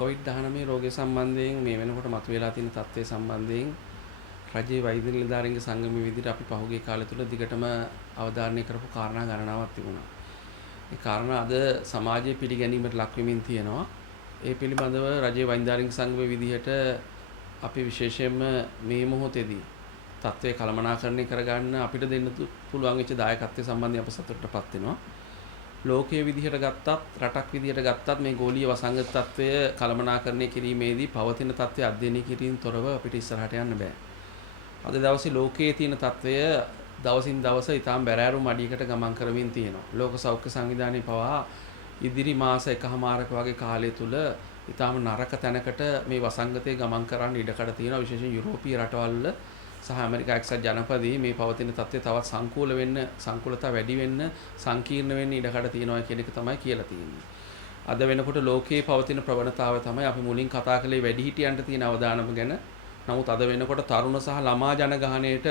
COVID-19 රෝගය සම්බන්ධයෙන් මේ වෙනකොට මතුවලා තියෙන තත්ත්වය සම්බන්ධයෙන් රජයේ වෛද්‍ය නිලධාරීන්ගේ සංගමයේ විදිහට අපි පහුගිය කාලය තුල දිගටම අවධාරණය කරපු කාරණා ගණනාවක් තිබුණා. ඒ කාරණා අද සමාජයේ පිළිගැනීමට ලක් වෙමින් තියෙනවා. ඒ පිළිබඳව රජයේ වෛද්‍ය නිලධාරීන්ගේ සංගමයේ විදිහට අපි විශේෂයෙන්ම මේ මොහොතේදී තත්ත්වය කළමනාකරණය කරගන්න අපිට දෙන්න පුළුවන් වෙච්ච දායකත්වය සම්බන්ධයෙන් අප සතුටටපත් වෙනවා. ලෝකයේ විදිහට ගත්තත් රටක් විදිහට ගත්තත් මේ ගෝලීය වසංගත තත්ත්වය කළමනාකරණය කිරීමේදී පවතින තත්ත්වය අධ්‍යයනය කිරීම තොරව අපිට ඉස්සරහට යන්න බෑ. අද දවසේ ලෝකයේ තියෙන තත්ත්වය දවසින් දවස ඊටාම් බැරෑරුම් අඩියකට ගමන් කරමින් තියෙනවා. ලෝක සෞඛ්‍ය සංවිධානයේ පවා ඉදිරි මාස එකහමාරක වගේ කාලය තුල ඊටාම් නරක තැනකට මේ වසංගතය ගමන් කරන්න ඉඩකඩ තියෙනවා. විශේෂයෙන් යුරෝපීය රටවල් වල සහ ඇමරිකා එක්සත් ජනපදයේ මේ පවතින තත්ත්වය තවත් සංකූල වෙන්න සංකූලතා වැඩි වෙන්න සංකීර්ණ වෙන්න ඉඩකඩ තියෙනවා කියන එක තමයි කියලා තියෙන්නේ. අද වෙනකොට ලෝකයේ පවතින ප්‍රවණතාවය තමයි අපි මුලින් කතා කළේ වැඩිහිටියන්ට තියෙන අවදානම ගැන. නමුත් අද වෙනකොට තරුණ සහ ළමා ජනගහණයට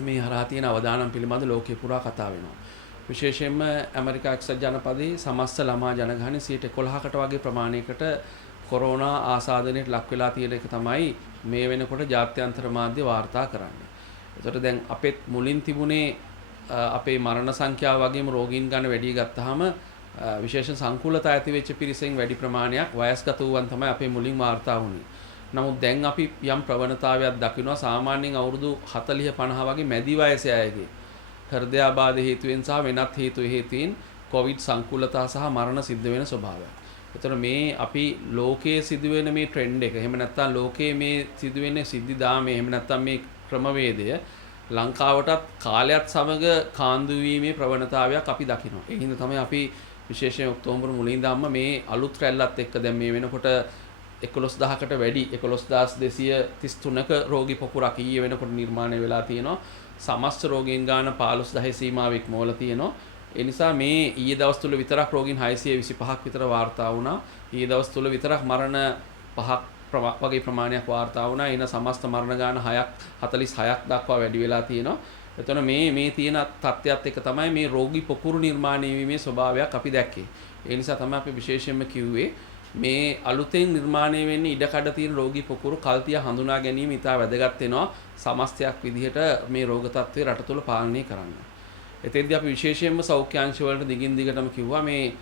මේ හරහා තියෙන අවදානම් පිළිබඳ ලෝකේ පුරා කතා වෙනවා. විශේෂයෙන්ම ඇමරිකා එක්සත් ජනපදයේ සමස්ත ළමා ජනගහනය 11%කට වගේ ප්‍රමාණයකට කොරෝනා ආසාදනයට ලක් වෙලා තියෙන එක තමයි මේ වෙනකොට ජාත්‍යන්තර මාධ්‍ය වාර්තා කරන්නේ. ඒකට දැන් අපෙත් මුලින් තිබුණේ අපේ මරණ සංඛ්‍යාව වගේම රෝගීන් ගන්න වැඩි ගත්තාම විශේෂ සංකූලතා ඇති වෙච්ච පිරිසෙන් වැඩි ප්‍රමාණයක් වයස්ගත වූවන් තමයි අපේ මුලින් වාර්තා වුණේ. නමුත් දැන් අපි යම් ප්‍රවණතාවයක් දකිනවා සාමාන්‍යයෙන් අවුරුදු 40 50 වගේ මැදි වයසේ අයගේ හෘදයාබාධ හේතුවෙන් සහ වෙනත් හේතු හේතුයින් කොවිඩ් සංකූලතා සහ මරණ සිද්ධ වෙන ස්වභාවයක්. එතකොට මේ අපි ලෝකයේ සිදුවෙන මේ ට්‍රෙන්ඩ් එක එහෙම නැත්නම් ලෝකයේ මේ සිදුවෙන සිද්ධිදාමය එහෙම නැත්නම් මේ ක්‍රමවේදය ලංකාවටත් කාලයත් සමග කාන්දු වීමේ ප්‍රවණතාවයක් අපි දකිනවා. ඒ හින්දා තමයි අපි විශේෂයෙන් ඔක්තෝබර් මුලින් ඉඳන්ම මේ අලුත් රැල්ලත් එක්ක දැන් මේ වෙනකොට 11000කට වැඩි 11233ක රෝගී පොකුරක් ඊයේ වෙනකොට නිර්මාණය වෙලා තියෙනවා. සමස්ත රෝගීන් ගාන 15000 සීමාව ඉක්මවලා තියෙනවා. ඒ නිසා මේ ඊයේ දවස් තුල විතරක් රෝගීන් 625ක් විතර වාර්තා වුණා. ඊයේ දවස් තුල විතරක් මරණ 5ක් වගේ ප්‍රමාණයක් වාර්තා වුණා. එන සමස්ත මරණ ගාන 46ක් දක්වා වැඩි වෙලා තියෙනවා. එතකොට මේ තියෙන තත්ත්වයක් එක තමයි මේ රෝගී පොකුරු නිර්මාණය වීමේ ස්වභාවයක් අපි දැක්කේ. ඒ නිසා තමයි අපි විශේෂයෙන්ම කිව්වේ මේ අලුතෙන් නිර්මාණය වෙන්නේ ඉඩකඩ තියෙන රෝගී පොකුරු කල්තිය හඳුනා ගැනීම ඉතා වැදගත් වෙනවා සමස්තයක් විදිහට මේ රෝග තත්ත්වය රට තුළ පාලනය කරන්න. එතෙන්දී අපි විශේෂයෙන්ම සෞඛ්‍ය අංශ වලට දිගින් දිගටම කිව්වා මේ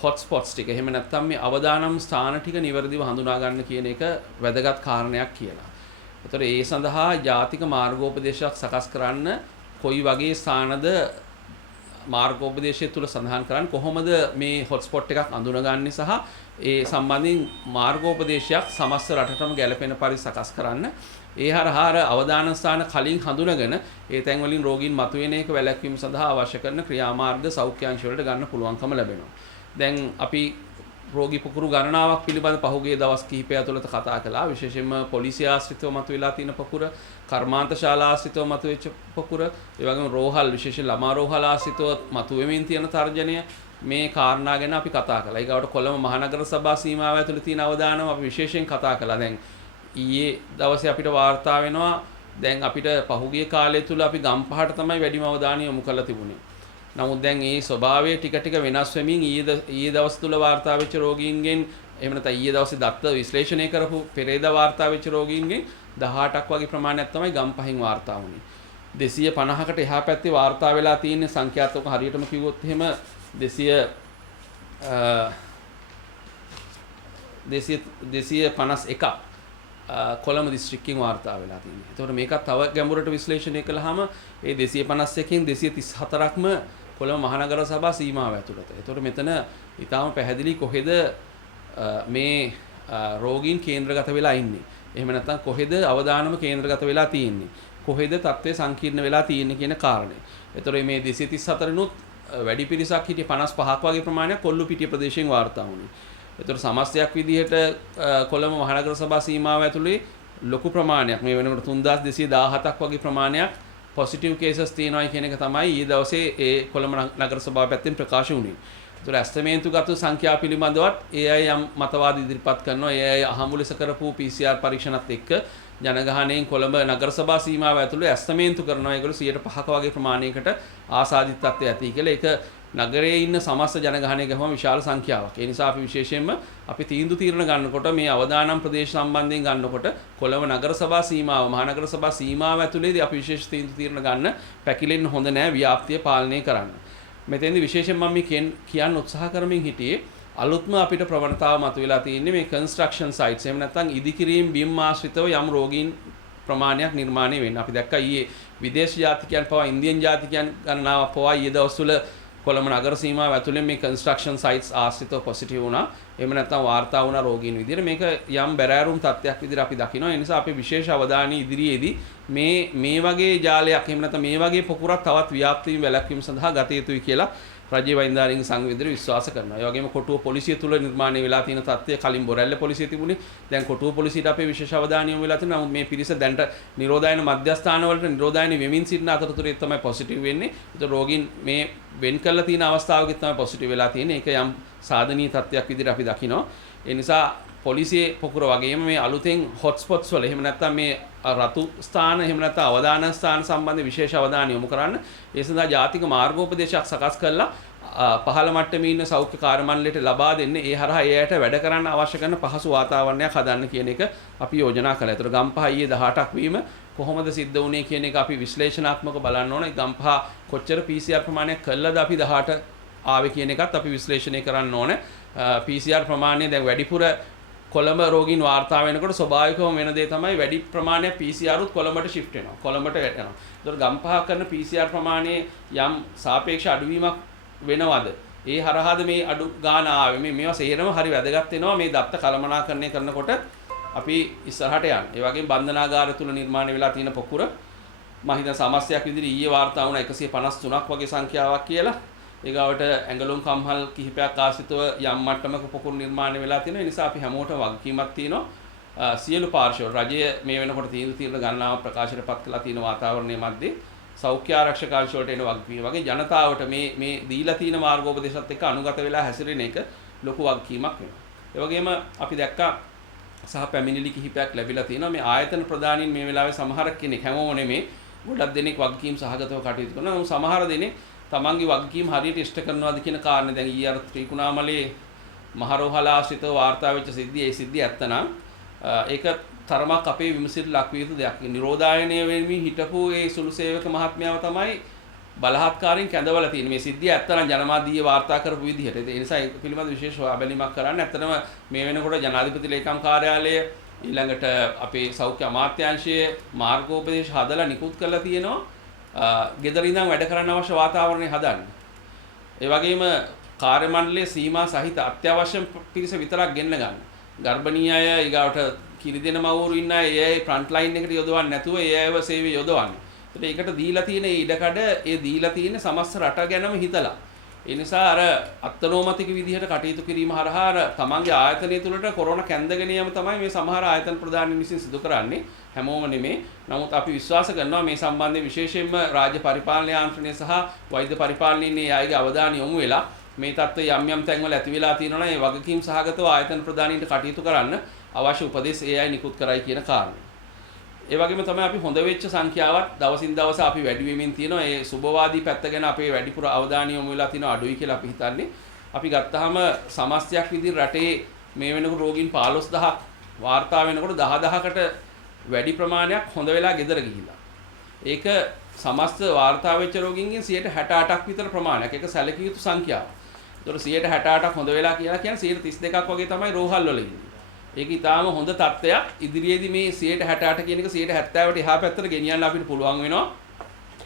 හොට් ස්පොට්ස් ටික එහෙම නැත්නම් මේ අවදානම් ස්ථාන ටික නිවැරදිව හඳුනා ගන්න කියන එක වැදගත් කාරණයක් කියලා. ඒතර ඒ සඳහා ජාතික මාර්ගෝපදේශයක් සකස් කරන්න කොයි වගේ ස්ථානද මාර්ගෝපදේශය තුල සඳහන් කරන්නේ කොහොමද මේ හොට් ස්පොට් එකක් අඳුනගන්නේ සහ ඒ සම්බන්ධයෙන් මාර්ගෝපදේශයක් සමස්ත රටටම ගැලපෙන පරිදි සකස් කරන්න. ඒ හරහා අවදාන ස්ථාන කලින් හඳුනගෙන ඒ තැන් වලින් රෝගීන් මතුවෙන එක වැළැක්වීම සඳහා අවශ්‍ය කරන ක්‍රියාමාර්ග සෞඛ්‍ය අංශ වලට ගන්න පුළුවන්කම ලැබෙනවා. දැන් අපි රෝගී පොකුරු ගණනාවක් පිළිබඳ පහුගිය දවස් කිහිපය තුළත කතා කළා. විශේෂයෙන්ම පොලිසිය ආශ්‍රිතව මතුවලා තියෙන පොකුර, කර්මාන්ත ශාලා ආශ්‍රිතව මතුවෙච්ච පොකුර, ඒ වගේම රෝහල් විශේෂයෙන් ළමා රෝහල් ආශ්‍රිතව මතුවෙමින් තියෙන තර්ජනය මේ කාරණා ගැන අපි කතා කළා. ඊගවට කොළඹ මහනගර සභා සීමාව ඇතුළේ තියෙන අවදානම අපි විශේෂයෙන් කතා කළා. දැන් ඊයේ දවසේ අපිට වාර්තා වෙනවා දැන් අපිට පහුගිය කාලය තුල අපි ගම්පහට තමයි වැඩිම අවධානය යොමු කරලා තිබුණේ. නමුත් දැන් මේ ස්වභාවය ටික ටික වෙනස් වෙමින් ඊයේ දවස් තුල වාර්තා වෙච්ච රෝගීන්ගෙන් එහෙම නැත්නම් ඊයේ දවසේ දත්ත විශ්ලේෂණය කරපු පෙරේදා වාර්තා වෙච්ච රෝගීන්ගෙන් 18ක් වගේ ප්‍රමාණයක් තමයි ගම්පහින් වාර්තා වුණේ. 250කට එහා පැත්තේ වාර්තා වෙලා තියෙන සංඛ්‍යාත්මක හරියටම කිව්වොත් එහෙම 251ක් කොළඹ දිස්ත්‍රික්කයෙන් වාර්තා වෙලා තියෙනවා. ඒතකොට මේකත් තව ගැඹුරට විශ්ලේෂණය කළාම ඒ 251කින් 234ක්ම කොළඹ මහනගර සභා සීමාව ඇතුළත. ඒතකොට මෙතන ඊටාම පැහැදිලි කොහෙද මේ රෝගීන් කේන්ද්‍රගත වෙලා ඉන්නේ. එහෙම නැත්නම් කොහෙද අවදානම කේන්ද්‍රගත වෙලා තියෙන්නේ. කොහෙද තත්ත්වය සංකීර්ණ වෙලා තියෙන්නේ කියන කාරණේ. ඒතකොට මේ 234 වැඩි පිරිසක් හිටිය 55ක් වගේ ප්‍රමාණයක් කොල්ලුපිටිය ප්‍රදේශයෙන් වාර්තා වුණේ. ඒතර සමස්තයක් විදිහට කොළඹ මහනගර සභා සීමාව ඇතුලේ ලොකු ප්‍රමාණයක් මේ වෙනකොට 3217ක් වගේ ප්‍රමාණයක් පොසිටිව් කේසස් තියෙනවා කියන එක තමයි ඊයේ දවසේ ඒ කොළඹ නගර සභාව පැත්තෙන් ප්‍රකාශ වුණේ. ඒතර ඇස්තමේන්තුගත සංඛ්‍යා පිළිබඳවත් ඒ අය යම් මතවාද ඉදිරිපත් කරනවා. ඒ අය අහමු ලෙස කරපු PCR පරීක්ෂණත් එක්ක ජනගහණයෙන් කොළඹ නගර සභා සීමාව ඇතුළේ ඇස්තමේන්තු කරනවා. ඒගොල්ලෝ 105ක වගේ ප්‍රමාණයකට ආසාදිත තත්ත්වය ඇති කියලා. ඒක නගරයේ ඉන්න සමස්ත ජනගහනය ගහම විශාල සංඛ්‍යාවක්. ඒ නිසා අපි විශේෂයෙන්ම අපි තීරණ ගන්නකොට මේ අවදානම් ප්‍රදේශ සම්බන්ධයෙන් ගන්නකොට කොළඹ නගර සභා සීමාව මහනගර සභා සීමාව ඇතුළේදී අපි විශේෂ තීරණ ගන්න පැකිලෙන්න හොඳ නැහැ ව්‍යාප්තිය පාලනය කරන්න. මෙතෙන්දී විශේෂයෙන් මම මේ කියන්න උත්සාහ කරමින් හිටියේ අලුත්ම අපිට ප්‍රවණතාව මතුවලා තියෙන්නේ මේ කන්ස්ට්‍රක්ෂන් සයිට්ස්. එහෙම නැත්නම් ඉදිකිරීම් බිම් ආශ්‍රිතව යම් රෝගීන් ප්‍රමාණයක් නිර්මාණය වෙන්න. අපි දැක්කා ඊයේ විදේශ ජාතිකයන් පවා ඉන්දියන් ජාතිකයන් ගණනාවක් පවා ඊයේ දවස්වල කොළඹ නගර සීමාව ඇතුළේ මේ කන්ස්ට්‍රක්ෂන් සයිට්ස් ආශ්‍රිතව පොසිටිව් වුණා. එහෙම නැත්නම් වාර්තා වුණා රෝගීන් විදිහට. මේක යම් බැරෑරුම් තත්ත්වයක් විදිහට අපි දකිනවා. ඒ නිසා අපි විශේෂ අවධානය ඉදිරියේදී මේ වගේ ජාලයක් එහෙම නැත්නම් මේ වගේ පොකුරක් තවත් ව්‍යාප්ත වීම වැළැක්වීම සඳහා ගත යුතුයි කියලා රජයේ වෛද්‍යාරික සංඝ විදිහට විශ්වාස කරනවා. ඒ වගේම කොටුව පොලිසිය තුල නිර්මාණය වෙලා තියෙන තත්ත්වය කලින් බොරැල්ල පොලිසිය තිබුණේ. දැන් කොටුව පොලිසියට අපේ විශේෂ අවධානය යොමු වෙලා තියෙනවා. නමුත් මේ පිරිස දැන්ට නිරෝධායන මධ්‍යස්ථාන වලට නිරෝධායන වෙමින් සිටින අතරතුරේ තමයි පොසිටිව් වෙන්නේ. ඒතර රෝගීන් මේ වෙන් කරලා තියෙන අවස්ථාවකදී තමයි පොසිටිව් වෙලා තියෙන්නේ. ඒක යම් සාධනීය තත්ත්වයක් විදිහට අපි දකිනවා. ඒ නිසා පොලිසියේ පොකුර වගේම මේ අලුතෙන් හොට් ස්පොට්ස් වල එහෙම නැත්නම් මේ රතු ස්ථාන එහෙම නැත්නම් අවදාන ස්ථාන සම්බන්ධ විශේෂ අවධානය යොමු කරන්න. ඒ සඳහා ජාතික මාර්ගෝපදේශයක් සකස් කළා පහළ මට්ටමේ ඉන්න සෞඛ්‍ය කාර්ය මණ්ඩලයට ලබා දෙන්න ඒ හරහා ඒ අයට වැඩ කරන්න අවශ්‍ය කරන පහසු වාතාවරණයක් හදන්න කියන එක අපි යෝජනා කළා. ඒතර ගම්පහ ඊයේ 18ක් වීම කොහොමද සිද්ධ වුනේ කියන එක අපි විශ්ලේෂණාත්මකව බලන්න ඕනේ. ගම්පහ කොච්චර PCR ප්‍රමාණයක් කළාද අපි 18 ආවේ කියන එකත් අපි විශ්ලේෂණය කරන්න ඕනේ. PCR ප්‍රමාණය දැන් වැඩිපුර කොළඹ රෝගීන් වාර්තා වෙනකොට ස්වභාවිකවම වෙන දේ තමයි වැඩි ප්‍රමාණයක් PCR උත් කොළඹට shift වෙනවා. කොළඹට යනවා. ඒතර ගම්පහ කරන PCR ප්‍රමාණයේ යම් සාපේක්ෂ අඩුවීමක් වෙනවද? ඒ හරහාද මේ අඩු ගාන ආවේ. මේවා සේරම හරි වැදගත් වෙනවා මේ දත්ත කළමනාකරණය කරනකොට අපි ඉස්සරහට යන්න. ඒ වගේම බන්ධනාගාර තුල නිර්මාණය වෙලා තියෙන පොකුර මම හිතන සමස්තයක් විදිහට ඊයේ වාර්තා වුණා 153ක් වගේ සංඛ්‍යාවක් කියලා. ඒගාවට ඇඟලුම් කම්හල් කිහිපයක් ආශ්‍රිතව යම් මට්ටමක පොකුරු නිර්මාණය වෙලා තියෙනවා. ඒ නිසා අපි හැමෝටම වගකීමක් තියෙනවා. සියලු පාර්ශ්ව රජය මේ වෙනකොට තීරණ ගණනාවක් ප්‍රකාශයටපත් කළා තියෙන වාතාවරණයේ මැද්දේ සෞඛ්‍ය ආරක්ෂක අංශ වලට එන වගකීම වගේ ජනතාවට මේ දීලා තියෙන මාර්ගෝපදේශات එක්ක අනුගත වෙලා හැසිරෙන එක ලොකු වගකීමක් වෙනවා. ඒ වගේම අපි දැක්කා සහ පැමිණිලි කිහිපයක් ලැබිලා තියෙනවා. මේ ආයතන ප්‍රධානීන් මේ වෙලාවේ සමහර කෙනෙක් හැමෝම නෙමේ ගොඩක් දෙනෙක් වගකීම් සහගතව කටයුතු කරනවා. සමහර දෙනෙක් තමන්ගේ වගකීම් හරියට ඉෂ්ට කරනවාද කියන කාරණේ දැන් ඊයේ අර ත්‍රිකුණාමලේ මහරෝහල ආශ්‍රිතව වාර්තා වෙච්ච සිද්ධිය ඒ සිද්ධිය ඇත්තනම් ඒක තරමක් අපේ විමසිට ලක් විය යුතු දෙයක්. නිරෝධායනය වෙමින් හිටපු ඒ සුළු සේවක මහත්මයාව තමයි බලහත්කාරයෙන් කැඳවලා තියෙන්නේ. මේ සිද්ධිය ඇත්තනම් ජනමාධ්‍යයේ වාර්තා කරපු විදිහට. ඒ නිසා ඒක පිළිබඳ විශේෂ බැලීමක් කරන්න. ඇත්තටම මේ වෙනකොට ජනාධිපති ලේකම් කාර්යාලය ඊළඟට අපේ සෞඛ්‍ය අමාත්‍යාංශයේ මාර්ගෝපදේශ හදලා නිකුත් කරලා තියෙනවා. ගෙදර ඉඳන් වැඩ කරන්න අවශ්‍ය වාතාවරණය හදන්න. ඒ වගේම කාර්ය මණ්ඩලයේ සීමා සහිත අත්‍යවශ්‍ය පිරිස විතරක් ගෙන්න ගන්න. ගර්භණී අය ඊගාවට කිරි දෙන මව්වරු ඉන්න අය ඒ ෆ්‍රන්ට් ලයින් එකට යොදවන්නේ නැතුව ඒ අයව සේවය යොදවන්නේ. ඒකට දීලා තියෙන ඉඩකඩ ඒ දීලා තියෙන සමස්ත රට ගැනම හිතලා. ඒ නිසා අර අත්නෝමතික විදිහට කටයුතු කිරීම හරහා අර තමන්ගේ ආයතනය තුළට කොරෝනා කැඳගෙන යෑම තමයි මේ සමහර ආයතන ප්‍රධානීන් විසින් සිදු කරන්නේ. හැමෝම නෙමේ. නමුත් අපි විශ්වාස කරනවා මේ සම්බන්ධයෙන් විශේෂයෙන්ම රාජ්‍ය පරිපාලන යාන්ත්‍රණය සහ වෛද්‍ය පරිපාලනයේ අයගේ අවධානය යොමු වෙලා මේ තත්ත්වය යම් තැන්වල ඇති වෙලා තියෙනවා නම් ඒ වගකීම් සහගතව ආයතන ප්‍රධානීන්ට කටයුතු කරන්න අවශ්‍ය උපදෙස් ඒ අය නිකුත් කරයි කියන කාරණය. ඒ වගේම තමයි අපි හොඳ වෙච්ච සංඛ්‍යාවත් දවසින් දවස අපි වැඩි වෙමින් තියෙනවා. ඒ සුබවාදී පැත්ත ගැන අපේ වැඩිපුර අවධානය යොමු වෙලා තියෙනවා අඩුයි කියලා අපි හිතන්නේ. අපි ගත්තාම සමස්තයක් විදිහට රටේ මේ වෙනකොට රෝගීන් 15000ක් වාර්තා වෙනකොට 10000කට වැඩි ප්‍රමාණයක් හොඳ වෙලා ගෙදර ගිහිල්ලා. ඒක සමස්ත වාර්තා වෙච්ච රෝගීන්ගෙන් 68ක් විතර ප්‍රමාණයක්. ඒක සැලකිය යුතු සංඛ්‍යාවක්. ඒතකොට 68ක් හොඳ වෙලා කියලා කියන්නේ 32ක් වගේ තමයි රෝහල් වල ඉන්නේ. ඒක ඊටාම හොඳ තත්ත්වයක්. ඉදිරියේදී මේ 68 කියන එක 70ට එහා පැත්තට ගෙනියන්න අපිට පුළුවන් වෙනවා.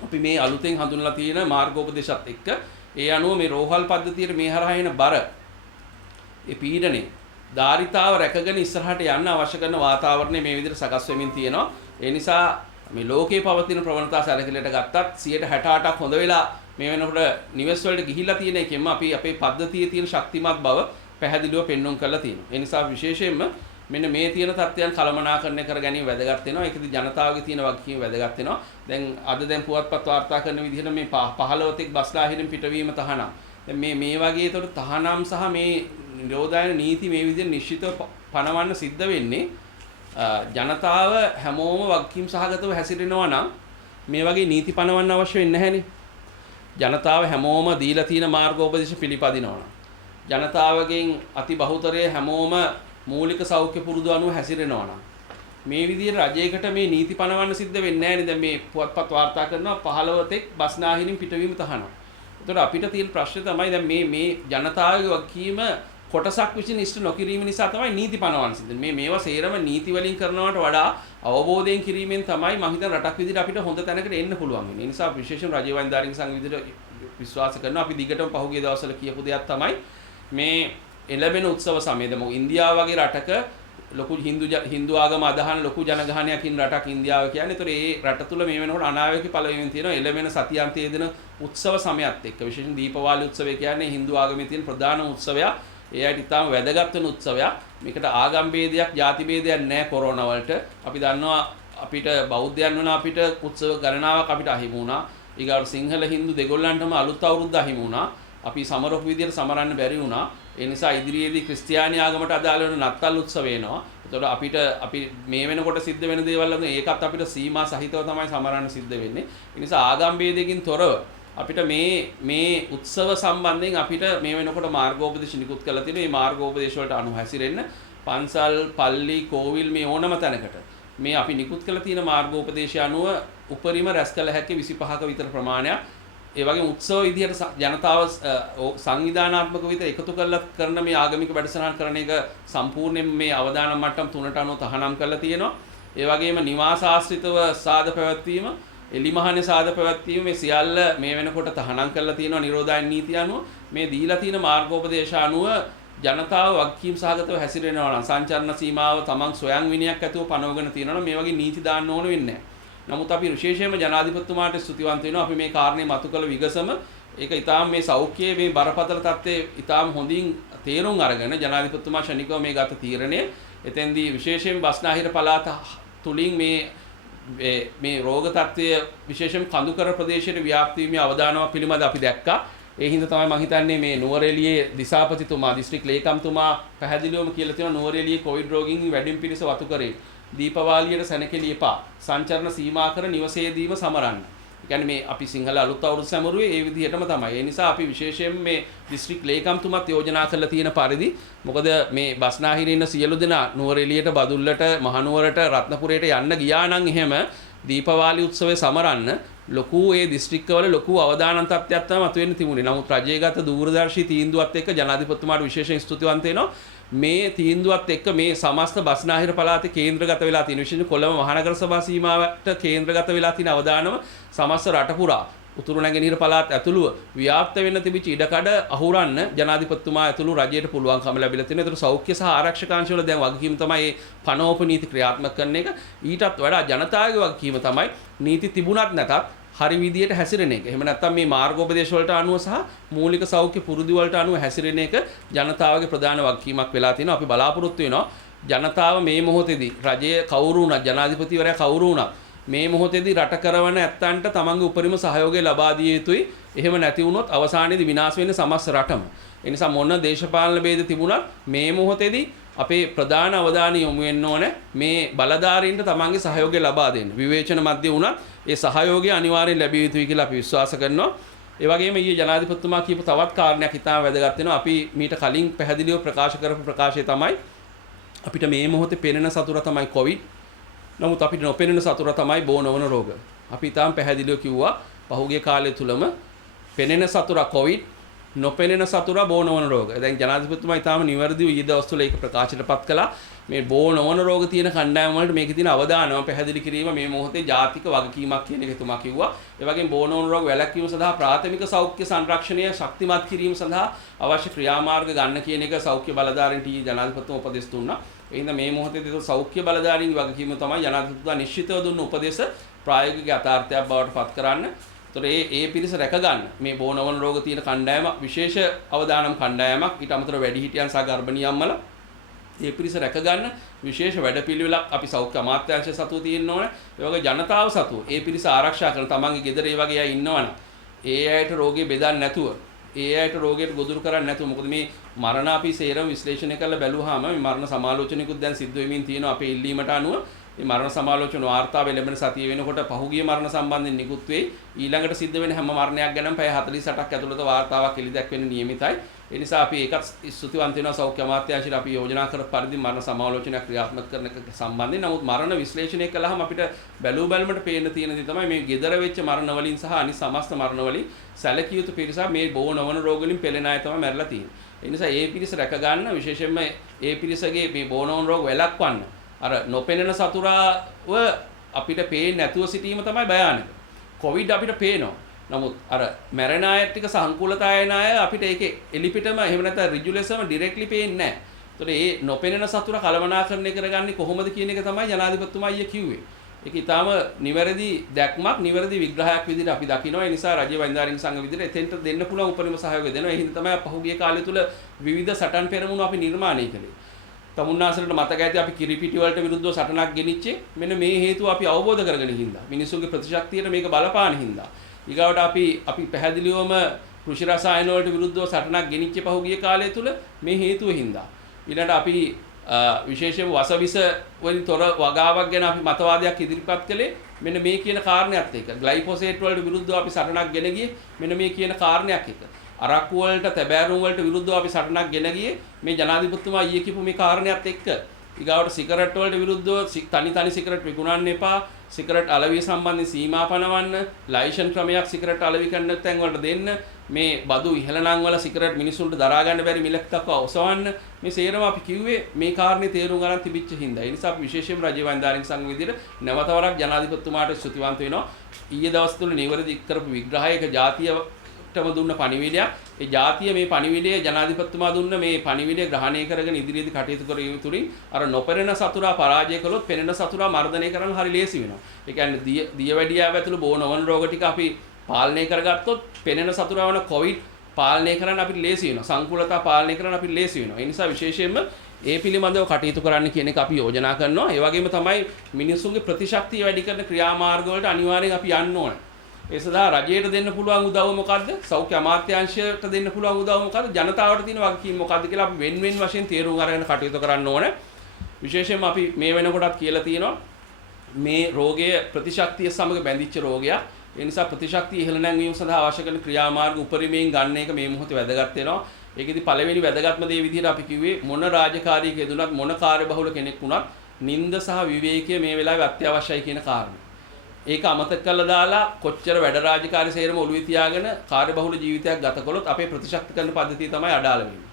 අපි මේ අලුතෙන් හඳුන්වලා තියෙන මාර්ගෝපදේශات එක්ක ඒ අනුව මේ රෝහල් පද්ධතියේ මේ හරහා එන බර ඒ පීඩනේ ධාරිතාව රැකගෙන ඉස්සරහට යන්න අවශ්‍ය කරන වාතාවරණය මේ විදිහට සකස් වෙමින් තියෙනවා. ඒ නිසා මේ ලෝකේ පවතින ප්‍රවණතා සැලකිලිට ගත්තත් 68ක් හොඳ වෙලා මේ වෙනකොට නිවෙස් වලට ගිහිල්ලා තියෙන එකෙන්ම අපි අපේ පද්ධතියේ තියෙන ශක්තිමත් බව පැහැදිලිව පෙන්වන්න කරලා තියෙනවා. ඒ නිසා විශේෂයෙන්ම මෙන්න මේ තියෙන තත්ත්වයන් කළමනාකරණය කර ගැනීම වැදගත් වෙනවා. ඒකදී ජනතාවගේ තියෙන වගකීම වැදගත් වෙනවා. දැන් පුවත්පත් වාර්තා කරන විදිහට මේ 15 බස්ලාහිරින් පිටවීම තහනම්. දැන් මේ වගේ ඒතකොට තහනම් සහ මේ නිරෝධායන නීති මේ විදිහට නිශ්චිතව පනවන්න සිද්ධ වෙන්නේ ජනතාව හැමෝම වගකීම් සහගතව හැසිරෙනවා නම් මේ වගේ නීති පනවන්න අවශ්‍ය වෙන්නේ නැහැනේ. ජනතාව හැමෝම දීලා තියෙන මාර්ගෝපදේශ පිළිපදිනවා. ජනතාවගෙන් අති බහුතරය හැමෝම මූලික සෞඛ්‍ය පුරුදු අනුව හැසිරෙනවා නම් මේ විදිහට රජයකට මේ නීති පනවන්න සිද්ධ වෙන්නේ නැහැ නේද? මේ පුවත්පත් වාර්තා කරනවා 15 තෙක් බස්නාහිරින් පිටවීම තහනවා. ඒතකොට අපිට තියෙන ප්‍රශ්නේ තමයි දැන් මේ ජනතාවගේ වගකීම කොටසක් විසින් ඉෂ්ට නොකිරීම නිසා තමයි නීති පනවන්න සිද්ධ වෙන්නේ. මේවා සේරම නීති වලින් කරනවට වඩා අවබෝධයෙන් කිරීමෙන් තමයි මම හිතන රටක් විදිහට අපිට හොඳ තැනකට එන්න පුළුවන් වෙන්නේ. ඒ නිසා විශේෂයෙන් රජයේ වෛද්‍යාරික සංඝ විදිහට විශ්වාස කරනවා අපි දිගටම පහුගිය දවස්වල කියපු දෙයක් තමයි මේ එළබෙන උත්සව සමයේද මොකද ඉන්දියාව වගේ රටක ලොකු හින්දු ආගම අදහන ලොකු ජනගහනයකින් රටක් ඉන්දියාව කියන්නේ. ඒතර ඒ රට තුල මේ වෙනකොට අනාවැකි පළවෙනින් තියෙනවා එළබෙන සතියන්තයේ දෙන උත්සව සමයත් එක්ක. විශේෂයෙන් දීපවාලි උත්සවය කියන්නේ හින්දු ආගමේ තියෙන ප්‍රධාන උත්සවයක්. ඒ ඇයිට ඉතාම වැදගත් වෙන උත්සවයක්. මේකට ආගම් ભેදයක්, ಜಾති ભેදයක් නැහැ කොරෝනා වලට. අපි දන්නවා අපිට බෞද්ධයන් වුණා අපිට උත්සව ගණනාවක් අපිට අහිමි වුණා. ඊගාට සිංහල හින්දු දෙගොල්ලන්ටම අලුත් අවුරුද්ද අහිමි වුණා. අපි සමරපු විදියට සමරන්න බැරි වුණා. ඒ නිසා ඉදිරියේදී ක්‍රිස්තියානි ආගමට අදාළ වෙන නත්තල් උත්සව වෙනවා. ඒතකොට අපි මේ වෙනකොට සිද්ධ වෙන දේවල් වල ඒකත් අපිට සීමා සහිතව තමයි සමරන්න සිද්ධ වෙන්නේ. ඒ නිසා ආගම් ભેදයකින් තොරව අපිට මේ උත්සව සම්බන්ධයෙන් අපිට මේ වෙනකොට මාර්ගෝපදේශ නිකුත් කරලා තියෙනවා. මේ මාර්ගෝපදේශ වලට අනුව හැසිරෙන්න පන්සල්, පල්ලි, කෝවිල් මේ ඕනම තැනකට මේ අපි නිකුත් කරලා තියෙන මාර්ගෝපදේශය අනුව උපරිම රැස් කළ හැකි 25ක විතර ප්‍රමාණයක් ඒ වගේ උත්සව විදිහට ජනතාව සංවිධානාත්මක විදිහට එකතු කරලා කරන මේ ආගමික වැඩසටහන් කරන එක සම්පූර්ණයෙන් මේ අවදානම් මට්ටම් 3ට අනුව තහනම් කරලා තියෙනවා. ඒ වගේම නිවාස ආශ්‍රිතව සාද පැවැත්වීම, එලිමහනේ සාද පැවැත්වීම මේ සියල්ල මේ වෙනකොට තහනම් කරලා තියෙනවා නිරෝධායන නීතිය අනුව. මේ දීලා තියෙන මාර්ගෝපදේශ අනුව ජනතාව වගකීම් සහගතව හැසිරෙනවා නම් සංචරණ සීමාව තමන් සොයන් විනයක් ඇතුව පනවගෙන තියෙනවා නම් මේ වගේ නීති දාන්න ඕන වෙන්නේ නැහැ. නමුත් අපි විශේෂයෙන්ම ජනාධිපතිතුමාට ස්තුතිවන්ත වෙනවා. අපි මේ කාරණේ මතු කළ විගසම ඒක ඊටාම් මේ සෞඛ්‍යයේ මේ බරපතල තත්ත්වයේ ඊටාම් හොඳින් තේරුම් අරගෙන ජනාධිපතිතුමා ශනිකව මේ ගත තීරණය එතෙන්දී විශේෂයෙන් බස්නාහිර පළාත තුලින් මේ රෝග තත්ත්වය විශේෂයෙන් කඳුකර ප්‍රදේශයේ ව්‍යාප්ති වීමේ අවදානම පිළිබඳ අපි දැක්කා. ඒ හින්දා තමයි මම හිතන්නේ මේ නුවරඑළියේ දිසාපතිතුමා දිස්ත්‍රික් ලේකම්තුමා පැහැදිලිවම කියලා තියෙනවා නුවරඑළියේ කොවිඩ් රෝගීන් වැඩිම පිරිස වතු කරේ. දීපවාලියට සැනකෙළි එපා. සංචරණ සීමා කර නිවසේදීම සමරන්න. ඒ කියන්නේ මේ අපි සිංහල අලුත් අවුරුදු සැමරුවේ ඒ විදිහටම තමයි. ඒ නිසා අපි විශේෂයෙන් මේ දිස්ත්‍රික් ලේකම්තුමත් යෝජනා කරලා තියෙන පරිදි මොකද මේ බස්නාහිරේ ඉන්න සියලු දෙනා නුවරඑළියට, බදුල්ලට, මහනුවරට, රත්නපුරයට යන්න ගියා නම් එහෙම දීපවාලි උත්සවය සමරන්න ලොකු ඒ දිස්ත්‍රික්කවල ලොකු අවදානම් තත්ත්වයක් තමයි මතුවෙන්න තිබුණේ. නමුත් රජයේගත දූරදර්ශී තීන්දුවත් එක්ක ජනාධිපතිතුමාට විශේෂයෙන් ස්තුතිවන්ත වෙනවා. මේ තීන්දුවත් එක්ක මේ සමස්ත බස්නාහිර පළාතේ කේන්ද්‍රගත වෙලා තියෙන විශේෂයෙන් කොළඹ මහනගර සභා සීමාවට කේන්ද්‍රගත වෙලා තියෙන අවදානම සමස්ත රට පුරා උතුරු නැගෙනහිර පළාත් ඇතුළුව ව්‍යාප්ත වෙන්න තිබිච්ච ඉඩකඩ අහුරන්න ජනාධිපතිතුමා ඇතුළු රජයට පුළුවන්කම ලැබිලා තියෙනවා. ඒතර සෞඛ්‍ය සහ ආරක්ෂක අංශවල දැන් වගකීම තමයි මේ පනෝප නීති ක්‍රියාත්මක කරන එක. ඊටත් වඩා ජනතාවගේ වගකීම තමයි නීති තිබුණත් නැතත් හරි විදියට හැසිරෙන එක. එහෙම නැත්නම් මේ මාර්ගෝපදේශ වලට අනුව සහ මූලික සෞඛ්‍ය පුරුදු වලට අනුව හැසිරෙන එක ජනතාවගේ ප්‍රධාන වගකීමක් වෙලා තියෙනවා. අපි බලාපොරොත්තු වෙනවා ජනතාව මේ මොහොතේදී රජයේ කවුරු වුණත් ජනාධිපතිවරයා කවුරු වුණත් මේ මොහොතේදී රට කරවන ඇත්තන්ට තමන්ගේ උපරිම සහයෝගය ලබා දිය යුතුයි. එහෙම නැති වුණොත් අවසානයේදී විනාශ වෙන්නේ සමස්ත රටම. ඒ නිසා මොන දේශපාලන ભેද තිබුණත් මේ මොහොතේදී අපේ ප්‍රධාන අවධානය යොමු වෙන්න ඕනේ මේ බලධාරීන්ට තමන්ගේ සහයෝගය ලබා දෙන්න. විවේචන මැද්දේ වුණත් ඒ සහයෝගය අනිවාර්යෙන් ලැබිය යුතුයි කියලා අපි විශ්වාස කරනවා. ඒ වගේම ඊයේ ජනාධිපතිතුමා කියපු තවත් කාරණයක් ඉතාම වැදගත් වෙනවා. අපි මීට කලින් පැහැදිලිව ප්‍රකාශ කරපු ප්‍රකාශය තමයි අපිට මේ මොහොතේ පෙනෙන සතුර තමයි කොවිඩ්. නමුත් අපිට නොපෙනෙන සතුර තමයි බෝ නොවන රෝග. අපි ඉතාම පැහැදිලිව කිව්වා පහුගිය කාලය තුලම පෙනෙන සතුර කොවිඩ්, නොපෙනෙන සතුර බෝ නොවන රෝග. දැන් ජනාධිපතිතුමා ඉතාම නිවැරදිව ඊයේ දවස් තුල ඒක ප්‍රකාශයටපත් කළා. මේ බෝ නොවන රෝග තියෙන කණ්ඩායම් වලට මේකේ තියෙන අවදානම පැහැදිලි කිරීම මේ මොහොතේ ජාතික වගකීමක් කියන එක එතුමා කිව්වා. ඒ වගේම බෝ නොවන රෝග වැළැක්වීම සඳහා ප්‍රාථමික සෞඛ්‍ය සංරක්ෂණය ශක්තිමත් කිරීම සඳහා අවශ්‍ය ක්‍රියාමාර්ග ගන්න කියන එක සෞඛ්‍ය බලධාරීන්ට ඊයේ ජනාධිපතිතුමා උපදෙස් දුන්නා. ඒ හින්දා මේ මොහොතේදී සෞඛ්‍ය බලධාරීන්ගේ වගකීම තමයි ජනාධිපතිතුමා නිශ්චිතව දුන්න උපදෙස් ප්‍රායෝගික යථාර්ථයක් බවට පත් කරන්න. ඒතර ඒ පිරිස රැක ගන්න මේ බෝ නොවන රෝග තියෙන කණ්ඩායම විශේෂ අවදානම් කණ්ඩායමක්. ඊට අමතරව වැඩිහිටියන් සහ ගර්භණී අම්මලා ඒ පිරිස රැක ගන්න විශේෂ වැඩපිළිවෙලක් අපි සෞඛ්‍ය අමාත්‍යාංශය සතුව තියෙන්න ඕනේ. ඒ වගේ ජනතාව සතුව ඒ පිරිස ආරක්ෂා කරන තමන්ගේ ගෙදර ඒ වගේ අය ඉන්නවනම් ඒ අයට රෝගේ බෙදන්නේ නැතුව ඒ අයට රෝගයට ගොදුරු කරන්නේ නැතුව මොකද මේ මරණ අපි සේරම විශ්ලේෂණය කරලා බැලුවාම මේ මරණ සමාලෝචනයකුත් දැන් සිද්ධ වෙමින් තියෙනවා අපේ ඉල්ලීමට අනුව මේ මරණ සමාලෝචන වාර්තාවේ ලැබෙන සතිය වෙනකොට පහුගිය මරණ සම්බන්ධයෙන් නිකුත් වෙයි. ඊළඟට සිද්ධ වෙන හැම මරණයක් ගැනම පැය 48ක් ඇතුළත වාර්තාවක් එළි දැක්වෙන්න නියමිතයි. ඒ නිසා අපි ඒකත් ස්තුතිවන්ත වෙනවා සෞඛ්‍ය අමාත්‍යාංශයට අපි යෝජනා කර පරිදි මරණ සමාලෝචනයක් ක්‍රියාත්මක කරන එක සම්බන්ධයෙන්. නමුත් මරණ විශ්ලේෂණය කළාම අපිට බැලුමට පේන්න තියෙන දේ තමයි මේ gedara වෙච්ච මරණ වලින් සහ අනිත් සමස්ත මරණ වලින් සැලකිය යුතු පිරිස මේ බෝ නොවන රෝග වලින් පෙළෙන අය තමයි මැරලා තියෙන්නේ. ඒ නිසා ඒ පිරිස රැක ගන්න විශේෂයෙන්ම ඒ පිරිසගේ මේ බෝ නොවන රෝග වැළක්වන්න අර නොපෙනෙන සතුරාව අපිට පේන්නේ නැතුව සිටීම තමයි භයානක. කොවිඩ් අපිට පේනවා. නමුත් අර මැරෙන අය ටික සංකූලතාවයන අය අපිට ඒකේ එලිපිටම එහෙම නැත්නම් ඍජු ලෙසම ඩිරෙක්ට්ලි පේන්නේ නැහැ. ඒතකොට මේ නොපෙනෙන සතුර කළමනාකරණය කරගන්නේ කොහොමද කියන එක තමයි ජනාධිපතිතුමා ඊයේ කිව්වේ. ඒක ඊටාම නිවැරදි දැක්මක් නිවැරදි විග්‍රහයක් විදිහට අපි දකිනවා. ඒ නිසා රජ්‍ය වෛද්‍යාරික සංඝ විදිහට එතෙන්ට දෙන්න පුළුවන් උපරිම සහයෝගය දෙනවා. ඒ හින්දා තමයි පහුගිය කාලය තුල විවිධ සටන් පෙරමුණු අපි නිර්මාණය කළේ. තමුන්නාසලට මතක ඇති අපි කිරිපිටි වලට විරුද්ධව සටනක් ගෙනිච්චේ මෙන්න මේ හේතුව අපි අවබෝධ කරගෙන හින්දා. මිනිසුන්ගේ ප්‍රතිශක්තියට මේක බලපාන හින්දා. ඊගාවට අපි පැහැදිලිවම කෘෂි රසායන වලට විරුද්ධව සටනක් ගෙනිච්ච පහුගිය කාලය තුල මේ හේතුව හින්දා. ඊළඟට අපි විශේෂයෙන් වසවිස වලින් තොර වගාවක් ගැන අපි මතවාදයක් ඉදිරිපත් කළේ මෙන්න මේ කියන කාරණයක් එක්ක. ග්ලයිෆොසේට් වලට විරුද්ධව අපි සටනක් ගෙන ගියේ මෙන්න මේ කියන කාරණයක් එක්ක. අරක්කු වලට තැබෑරුම් වලට විරුද්ධව අපි සටනක් ගෙන ගියේ මේ ජනාධිපතිතුමා ඊයේ කියපු මේ කාරණයක් එක්ක. ඊගාවට සිගරට් වලට විරුද්ධව තනි සිගරට් විකුණන්න එපා. සිගරට් අලවිය සම්බන්ධයෙන් සීමා පනවන්න, ලයිසන් ක්‍රමයක් සිගරට් අලවි කරන තැන් වලට දෙන්න, මේ බදු ඉහළ නම් වල සිගරට් මිනිසුන්ට දරා ගන්න බැරි මිලක් දක්වා ඔසවන්න. මේ සේරම අපි කිව්වේ මේ කාරණේ තේරුම් ගන්න තිබිච්ච හින්දා. ඒ නිසා අපි විශේෂයෙන්ම රජ්‍ය වෛද්‍යාරික සංඝ විදියට නැවතවරක් ජනාධිපතිතුමාට ස්තුතිවන්ත වෙනවා. ඊයේ දවස් තුල නිවැරදි කරපු විග්‍රහයක ජාතියටම දුන්න පණිවිඩයක්. ඒ ජාතිය මේ පණිවිඩය ජනාධිපතිතුමා දුන්න මේ පණිවිඩය ග්‍රහණය කරගෙන ඉදිරියේදී කටයුතු කිරීම තුළින් අර නොපෙනෙන සතුරා පරාජය කළොත් පෙනෙන සතුරා මර්ධනය කරන්න හරි ලේසි වෙනවා. ඒ කියන්නේ දියවැඩියාව ඇතුළු බෝ නොවන රෝග ටික අපි පාලනය කරගත්තොත් පෙනෙන සතුරා වන කොවිඩ් පාලනය කරන්න අපිට ලේසි වෙනවා. සංකූලතා පාලනය කරන්න අපිට ලේසි වෙනවා. ඒ නිසා විශේෂයෙන්ම ඒ පිළිබඳව කටයුතු කරන්න කියන එක අපි යෝජනා කරනවා. ඒ වගේම තමයි මිනිසුන්ගේ ප්‍රතිශක්තිය වැඩි කරන ක්‍රියාමාර්ග වලට අනිවාර්යෙන් අපි යන්න ඕනේ. ඒ සඳහා රජයට දෙන්න පුළුවන් උදව්ව මොකද්ද? සෞඛ්‍ය අමාත්‍යාංශයට දෙන්න පුළුවන් උදව්ව මොකද්ද? ජනතාවට තියෙන වගකීම් මොකද්ද කියලා අපි වෙන වශයෙන් තීරුම් අරගෙන කටයුතු කරන්න ඕනේ. විශේෂයෙන්ම අපි මේ වෙනකොටත් කියලා තියෙනවා මේ රෝගය ප්‍රතිශක්තිය සමග බැඳිච්ච රෝගයක්. ඒ නිසා ප්‍රතිශක්තිය ඉහළ නැංවීම සඳහා අවශ්‍ය කරන ක්‍රියාමාර්ග උපරිමයෙන් ගන්න එක මේ මොහොතේ වැදගත් වෙනවා. ඒකෙදි පළවෙනි වැදගත්ම දේ විදිහට අපි කිව්වේ මොන රාජකාරියක යෙදුණත් මොන කාර්යබහුල කෙනෙක් වුණත් නිନ୍ଦ සහ විවේකය මේ වෙලාවේ අත්‍යවශ්‍යයි කියන කාරණය. ඒක අමතක කරලා දාලා කොච්චර වැඩ රාජකාරී සේරම ඔළුවේ තියාගෙන කාර්යබහුල ජීවිතයක් ගත කළොත් අපේ ප්‍රතිශක්තිකරණ පද්ධතිය තමයි අඩාල වෙන්නේ.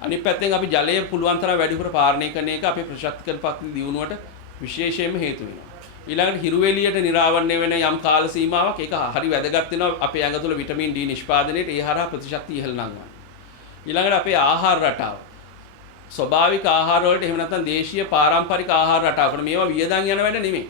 අනිත් පැත්තෙන් අපි ජලය පුළුවන් තරම් වැඩිපුර පාලනය කරන එක අපේ ප්‍රතිශක්තිකරණ පද්ධතිය දියුණුවට විශේෂයෙන්ම හේතු වෙනවා. ඊළඟට හිරු එළියට නිරාවරණය වෙන යම් කාල සීමාවක් ඒක හරි වැදගත් වෙනවා අපේ ඇඟ තුළ විටමින් D නිෂ්පාදනයේට ඒ හරහා ප්‍රතිශක්තිය ඉහළ නංවන්න. ඊළඟට අපේ ආහාර රටාව. ස්වභාවික ආහාර වලට එහෙම නැත්නම් දේශීය පාරම්පරික ආහාර රටාවකට මේවා වියදම් යන වැඩ නෙමෙයි.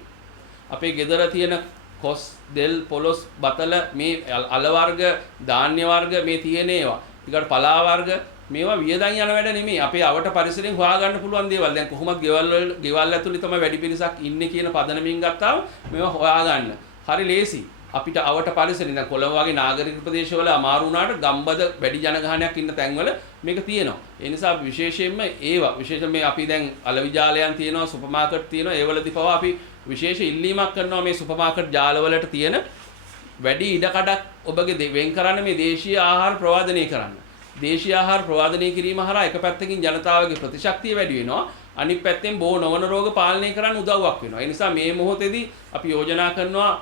අපේ ගෙදර තියෙන කොස්, දෙල්, පොලොස්, බතල මේ අල වර්ග, ධාන්‍ය වර්ග මේ තියෙන ඒවා. ඊකට පලා වර්ග මේවා වියදම් යන වැඩ නෙමෙයි. අපේ අවට පරිසරයෙන් හොයාගන්න පුළුවන් දේවල්. දැන් කොහොමද ගෙවල් ඇතුලේ තමයි වැඩි පිරිසක් ඉන්නේ කියන පදනමින් ගත්තාම මේවා හොයාගන්න. හරි ලේසි. අපිට අවට පරිසරෙන් දැන් කොළඹ වගේ නාගරික ප්‍රදේශවල අමාරු වුණාට ගම්බද වැඩි ජනගහනයක් ඉන්න තැන්වල මේක තියෙනවා. ඒ නිසා විශේෂයෙන්ම ඒවා විශේෂයෙන් මේ අපි දැන් අලවි ජාලයන් තියෙනවා, සුපර් මාකට් තියෙනවා. ඒවලදී පවා අපි විශේෂ ඉල්ලීමක් කරනවා මේ සුපර් මාකට් ජාලවලට තියෙන වැඩි ඉඩකඩක් ඔබගේ වෙන් කරන්න මේ දේශීය ආහාර ප්‍රවාදනය කරන්න. දේශීය ආහාර ප්‍රවාදනය කිරීම හරහා එක පැත්තකින් ජනතාවගේ ප්‍රතිශක්තිය වැඩි වෙනවා. අනිත් පැත්තෙන් බෝ නොවන රෝග පාලනය කරන්න උදව්වක් වෙනවා. ඒ නිසා මේ මොහොතේදී අපි යෝජනා කරනවා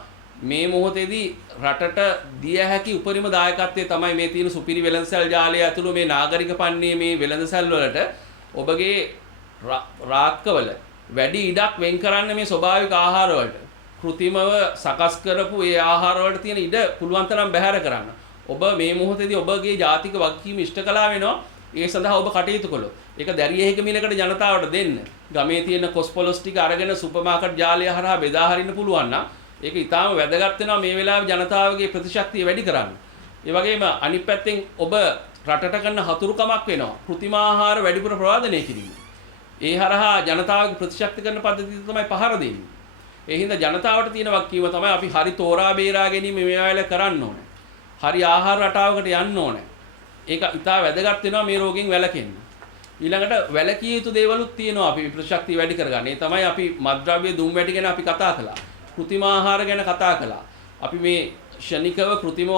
මේ මොහොතේදී රටට දිය හැකි උපරිම දායකත්වය තමයි මේ තියෙන සුපිරි වෙළඳසැල් ජාලය ඇතුළු මේ නාගරික පන්නේ මේ වෙළඳසැල් වලට ඔබගේ රාක්කවල වැඩි ඉඩක් වෙන් කරන්න මේ ස්වභාවික ආහාර වලට කෘතිමව සකස් කරපු ඒ ආහාර වලට තියෙන ඉඩ පුළුවන් තරම් බැහැර කරන්න. ඔබ මේ මොහොතේදී ඔබගේ ජාතික වගකීම ඉෂ්ට කළා වෙනවා. ඒ සඳහා ඔබ කටයුතු කළොත් ඒක දැරියෙහික මිලකට ජනතාවට දෙන්න. ගමේ තියෙන කොස්පොලොස් ටික අරගෙන සුපර් මාකට් ජාලය හරහා බෙදා හරින්න පුළුවන් නම් ඒක ඊටාම වැදගත් වෙනවා මේ වෙලාවේ ජනතාවගේ ප්‍රතිශක්තිය වැඩි කරන්න. ඒ වගේම අනිත් පැත්තෙන් ඔබ රටට කරන හතුරුකමක් වෙනවා. කෘතිම ආහාර වැඩිපුර ප්‍රවාදනය කිරීම. ඒ හරහා ජනතාවගේ ප්‍රතිශක්තිකරණ පද්ධතිය තමයි පහර දෙන්නේ. ඒ හින්දා ජනතාවට තියෙන වගකීම තමයි අපි හරි තෝරා බේරා ගැනීම මේ වෙලාවේ කරන්න ඕනේ. හරි ආහාර රටාවකට යන්න ඕනේ. ඒක ඉතා වැදගත් වෙනවා මේ රෝගෙන් වැළකෙන්න. ඊළඟට වැලකිය යුතු දේවලුත් තියෙනවා අපි ප්‍රතිශක්තිය වැඩි කරගන්න. ඒ තමයි අපි මත්ද්‍රව්‍ය දුම් වැටි ගැන අපි කතා කළා. කෘත්‍රිම ආහාර ගැන කතා කළා. අපි මේ ෂණිකව කෘත්‍රිමව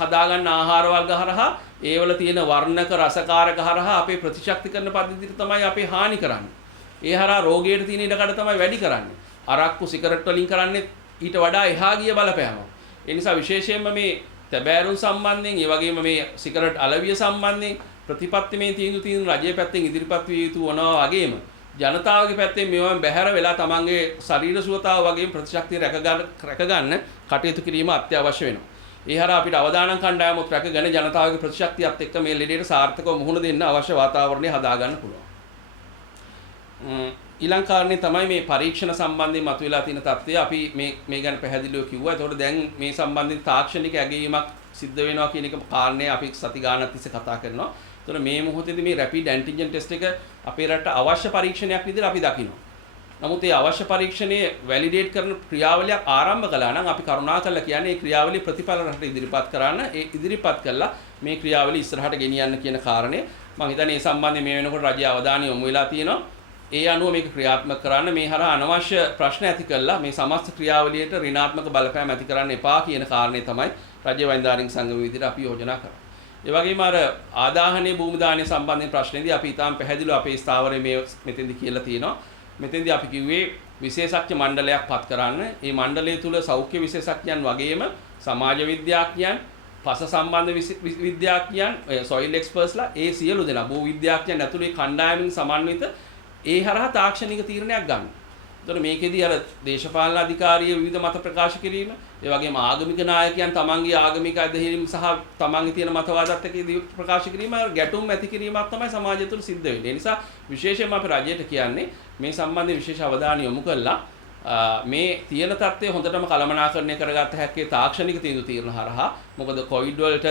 හදාගන්න ආහාර වර්ග හරහා ඒවල තියෙන වර්ණක රසකාරක හරහා අපේ ප්‍රතිශක්තිකරණ පද්ධතියට තමයි අපේ හානි කරන්නේ. ඒ හරහා රෝගයට තියෙන ඉඩකඩ තමයි වැඩි කරන්නේ. අරක්කු සිගරට් වලින් කරන්නේ ඊට වඩා එහා ගිය බලපෑමක්. ඒ නිසා විශේෂයෙන්ම මේ තැබෑරුම් සම්බන්ධයෙන් ඒ වගේම මේ සිගරට් අලවිය සම්බන්ධයෙන් ප්‍රතිපත්තිමේ තීන්දුව රජයේ පැත්තෙන් ඉදිරිපත් විය යුතු වනවා වගේම ජනතාවගේ පැත්තෙන් මේවාන් බැහැර වෙලා තමන්ගේ ශරීර සුවතාව වගේම ප්‍රතිශක්තිය රැකගන්න කටයුතු කිරීම අත්‍යවශ්‍ය වෙනවා. ඒ හරහා අපිට අවදානම් කණ්ඩායමත් රැකගෙන ජනතාවගේ ප්‍රතිශක්තියත් එක්ක මේ ලෙඩේට සාර්ථකව මුහුණ දෙන්න අවශ්‍ය වාතාවරණය හදාගන්න පුළුවන්. ඊළඟ කාරණේ තමයි මේ පරීක්ෂණ සම්බන්ධයෙන් මතුවලා තියෙන තත්ත්වය. අපි මේ ගැන පැහැදිලිව කිව්වා. ඒතකොට දැන් මේ සම්බන්ධයෙන් තාක්ෂණික ඇගයීමක් සිද්ධ වෙනවා කියන එක කාරණේ අපි සති ගානක් තිස්සේ කතා කරනවා. ඒතකොට මේ මොහොතේදී මේ රැපිඩ් ඇන්ටිජන් ටෙස්ට් එක අපේ රටට අවශ්‍ය පරීක්ෂණයක් විදිහට අපි දකිනවා. නමුත් ඒ අවශ්‍ය පරීක්ෂණයේ වැලිඩේට් කරන ක්‍රියාවලියක් ආරම්භ කළා නම් අපි කරුණාකරලා කියන්නේ මේ ක්‍රියාවලිය ප්‍රතිඵල රටට ඉදිරිපත් කරන්න. ඒ ඉදිරිපත් කළා මේ ක්‍රියාවලිය ඉස්සරහට ගෙනියන්න කියන කාරණේ මම හිතන්නේ මේ සම්බන්ධයෙන් මේ වෙනකොට රජයේ අවධානය යොමු වෙලා තියෙනවා. ඒ අනුව මේක ක්‍රියාත්මක කරන්න මේ හරහා අනවශ්‍ය ප්‍රශ්න ඇති කළා මේ සමස්ත ක්‍රියාවලියට ඍණාත්මක බලපෑම් ඇති කරන්න එපා කියන කාරණේ තමයි රජ්‍ය වෛද්‍යාරික සංගම විදිහට අපි යෝජනා කරන්නේ. ඒ වගේම අර ආදාහනීය භූමි දානය සම්බන්ධයෙන් ප්‍රශ්නේදී අපි ඊටාම් පැහැදිලිව අපේ ස්ථාවරයේ මේ මෙතෙන්දි කියලා තියෙනවා. මෙතෙන්දී අපි කිව්වේ විශේෂඥ මණ්ඩලයක් පත් කරන්න. මේ මණ්ඩලය තුල සෞඛ්‍ය විශේෂඥයන් වගේම සමාජ විද්‍යාඥයන්, පස සම්බන්ධ විද්‍යාඥයන්, සොයිල් එක්ස්පර්ට්ස්ලා ඒ සියලු දෙනා භූ විද්‍යාඥයන් ඇතුළේ කණ්ඩායමින් සමන්විත ඒ හරහා තාක්ෂණික තීරණයක් ගන්න. එතකොට මේකෙදී අර දේශපාලන අධිකාරිය විවිධ මත ප්‍රකාශ කිරීම, ඒ වගේම ආගමික නායකයන් තමන්ගේ ආගමික අදහිරීම් සහ තමන්ගේ තියෙන මතවාදත් එක්ක ප්‍රකාශ කිරීම ගැටුම් ඇති කිරීමක් තමයි සමාජය තුළ සිද්ධ වෙන්නේ. ඒ නිසා විශේෂයෙන්ම අපි රජයට කියන්නේ මේ සම්බන්ධයෙන් විශේෂ අවධානය යොමු කළා මේ තියෙන තත්ත්වය හොඳටම කළමනාකරණය කරගත්ත හැක්කේ තාක්ෂණික තීරණ හරහා. මොකද කොවිඩ් වලට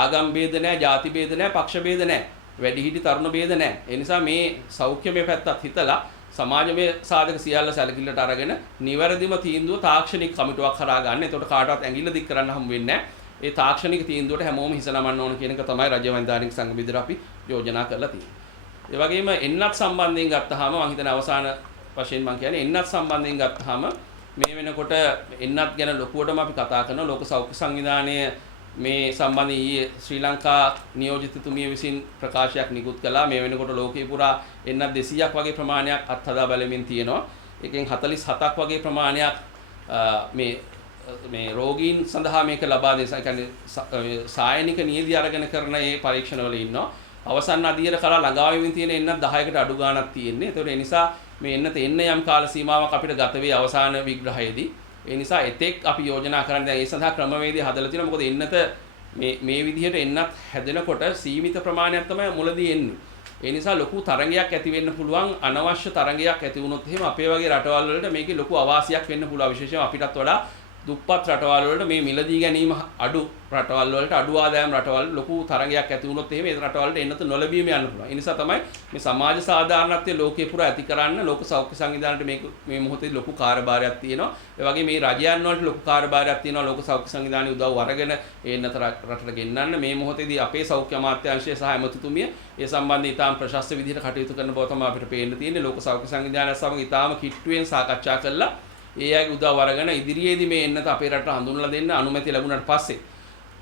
ආගම් ભેද නැහැ, ಜಾති ભેද නැහැ, පක්ෂ ભેද නැහැ. වැඩිහිටි තරුණ ભેද නැහැ. ඒ නිසා මේ සෞඛ්‍යමය පැත්තත් හිතලා සමාජමය සාධක සියල්ල සැලකිල්ලට අරගෙන නිවැරදිම තීන්දුව තාක්ෂණික කමිටුවක් කරා ගන්න. එතකොට කාටවත් ඇඟිල්ල දික් කරන්න හම්බ වෙන්නේ නැහැ. ඒ තාක්ෂණික තීන්දුවට හැමෝම හිස නමන්න ඕන කියන එක තමයි රජ්‍ය වෛද්‍යානික සංඝ විදිහට අපි යෝජනා කරලා තියෙන්නේ. ඒ වගේම එන්නත් සම්බන්ධයෙන් ගත්තාම මම හිතන අවසාන වශයෙන් මම කියන්නේ එන්නත් සම්බන්ධයෙන් ගත්තාම මේ වෙනකොට එන්නත් ගැන ලොකුවටම අපි කතා කරනවා. ලෝක සෞඛ්‍ය සංවිධානය මේ සම්බන්ධයෙන් ඊයේ ශ්‍රී ලංකා නියෝජිතතුමිය විසින් ප්‍රකාශයක් නිකුත් කළා. මේ වෙනකොට ලෝකේ පුරා එන්නත් 200ක් වගේ ප්‍රමාණයක් අත්හදා බලමින් තියෙනවා. එකෙන් 47ක් වගේ ප්‍රමාණයක් මේ රෝගීන් සඳහා මේක ලබා දෙන, ඒ කියන්නේ සායනික නීති අරගෙන කරන මේ පරීක්ෂණවල ඉන්නවා. අවසන් අධීර කලා ළඟා වෙමින් තියෙන එන්නත් 10කට අඩු ගාණක් තියෙන්නේ. ඒතකොට ඒ නිසා මේ එන්නත එන්න යම් කාල සීමාවක් අපිට ගත වේ අවසාන විග්‍රහයේදී. ඒ නිසා එතෙක් අපි යෝජනා කරන්නේ දැන් ඒ සඳහා ක්‍රමවේදය හදලා තියෙනවා. මොකද එන්නත මේ විදිහට එන්නත් හැදෙනකොට සීමිත ප්‍රමාණයක් තමයි මුලදී එන්නේ. ඒ නිසා ලොකු තරංගයක් ඇති වෙන්න පුළුවන්. අනවශ්‍ය තරංගයක් ඇති වුණොත් එහෙම අපේ වගේ රටවල් වලට මේකේ ලොකු අවාසියක් වෙන්න පුළුවන්. විශේෂයෙන්ම අපිටත් වඩා දුප්පත් රටවල් වලට මේ මිලදී ගැනීම අඩු රටවල් වලට අඩු ආදායම් රටවල් ලොකු තරංගයක් ඇති වුණොත් එහෙම ඒ රටවල් වලට එන්නත නොලැබීම යන්න පුළුවන්. ඒ නිසා තමයි මේ සමාජ සාධාරණත්වයේ ලෝකේ පුරා ඇති කරන්න ලෝක සෞඛ්‍ය සංවිධානයට මේ මොහොතේ ලොකු කාර්යභාරයක් තියෙනවා. ඒ වගේ මේ රජයන් වලට ලොකු කාර්යභාරයක් තියෙනවා ලෝක සෞඛ්‍ය සංවිධානයේ උදව් අරගෙන එන්නත රටට ගෙන්නන්න. මේ මොහොතේදී අපේ සෞඛ්‍ය අමාත්‍යාංශය සහ ඇමතිතුමිය ඒ සම්බන්ධයෙන් ඉතාම ප්‍රශස්ත විදිහට කටයුතු කරන බව තමයි අපිට පේන්න තියෙන්නේ. ලෝක සෞඛ්‍ය සංවිධානයත් සමග ඉතාම කිට්ටුවෙන් සාකච්ඡා කළා. ඒ අයගේ උදව් අරගෙන ඉදිරියේදී මේ එන්නත අපේ රටට හඳුන්වලා දෙන්න අනුමැතිය ලැබුණාට පස්සේ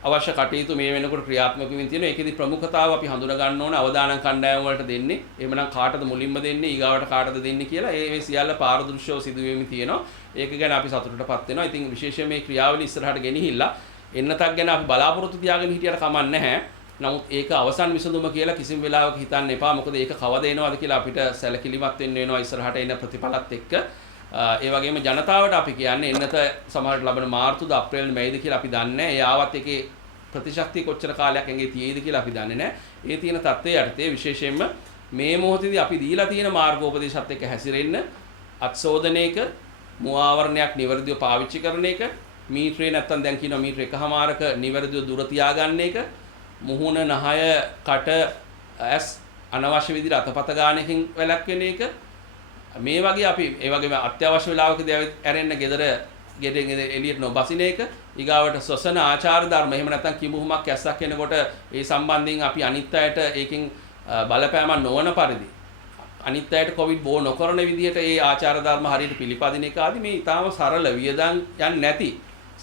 අවශ්‍ය කටයුතු මේ වෙනකොට ක්‍රියාත්මක වෙමින් තියෙනවා. ඒකෙදි ප්‍රමුඛතාව අපි හඳුනා ගන්න ඕන. අවදානම් කණ්ඩායම් වලට දෙන්නේ. එහෙමනම් කාටද මුලින්ම දෙන්නේ, ඊගාවට කාටද දෙන්නේ කියලා ඒ සියල්ල පාරදෘශ්‍යව සිදු වෙමින් තියෙනවා. ඒක ගැන අපි සතුටටපත් වෙනවා. ඉතින් විශේෂයෙන් මේ ක්‍රියාවලිය ඉස්සරහට ගෙනහිල්ලා එන්නතක් ගැන අපි බලාපොරොත්තු තියාගෙන හිටියට කමක් නැහැ. නමුත් ඒක අවසන් විසඳුම කියලා කිසිම වෙලාවක හිතන්න එපා. මොකද ඒක කවද එනවද කියලා අපිට සැලකිලිමත් වෙන්න වෙනවා ඉස්සරහට එන ප්‍රතිඵලත් එක්ක. ඒ වගේම ජනතාවට අපි කියන්නේ එන්නත සමහරට ලබන මාර්තුද අප්‍රේල් මැයිද කියලා අපි දන්නේ නැහැ. ඒ ආවත් එකේ ප්‍රතිශක්තිය කොච්චර කාලයක් ඇඟේ තියෙයිද කියලා අපි දන්නේ නැහැ. ඒ තියෙන තත්ත්වයේ යටතේ විශේෂයෙන්ම මේ මොහොතේදී අපි දීලා තියෙන මාර්ගෝපදේශات එක්ක හැසිරෙන්න අත්සෝදනයක මුවාවරණයක් නිවැරදිව පාවිච්චි කරන එක, මීටරේ නැත්තම් දැන් කියනවා මීටර එකහමාරක නිවැරදිව දුර තියාගන්න එක, මුහුණ නහය කට ඇස් අනවශ්‍ය විදිහට අතපත ගානකින් වැළැක්වෙන එක, මේ වගේ අපි ඒ වගේම අත්‍යවශ්‍ය වෙලාවකදී ඇරෙන්න ගෙදර එළියට නොබසින එක, ඊගාවට සොසන ආචාර ධර්ම එහෙම නැත්නම් කිඹුහුමක් ඇස්සක් එනකොට ඒ සම්බන්ධයෙන් අපි අනිත් අයට ඒකෙන් බලපෑමක් නොවන පරිදි අනිත් අයට කොවිඩ් බෝ නොකරන විදිහට ඒ ආචාර ධර්ම හරියට පිළිපදින එක ආදී මේ ඊටාම සරල වියදම් යන්නේ නැති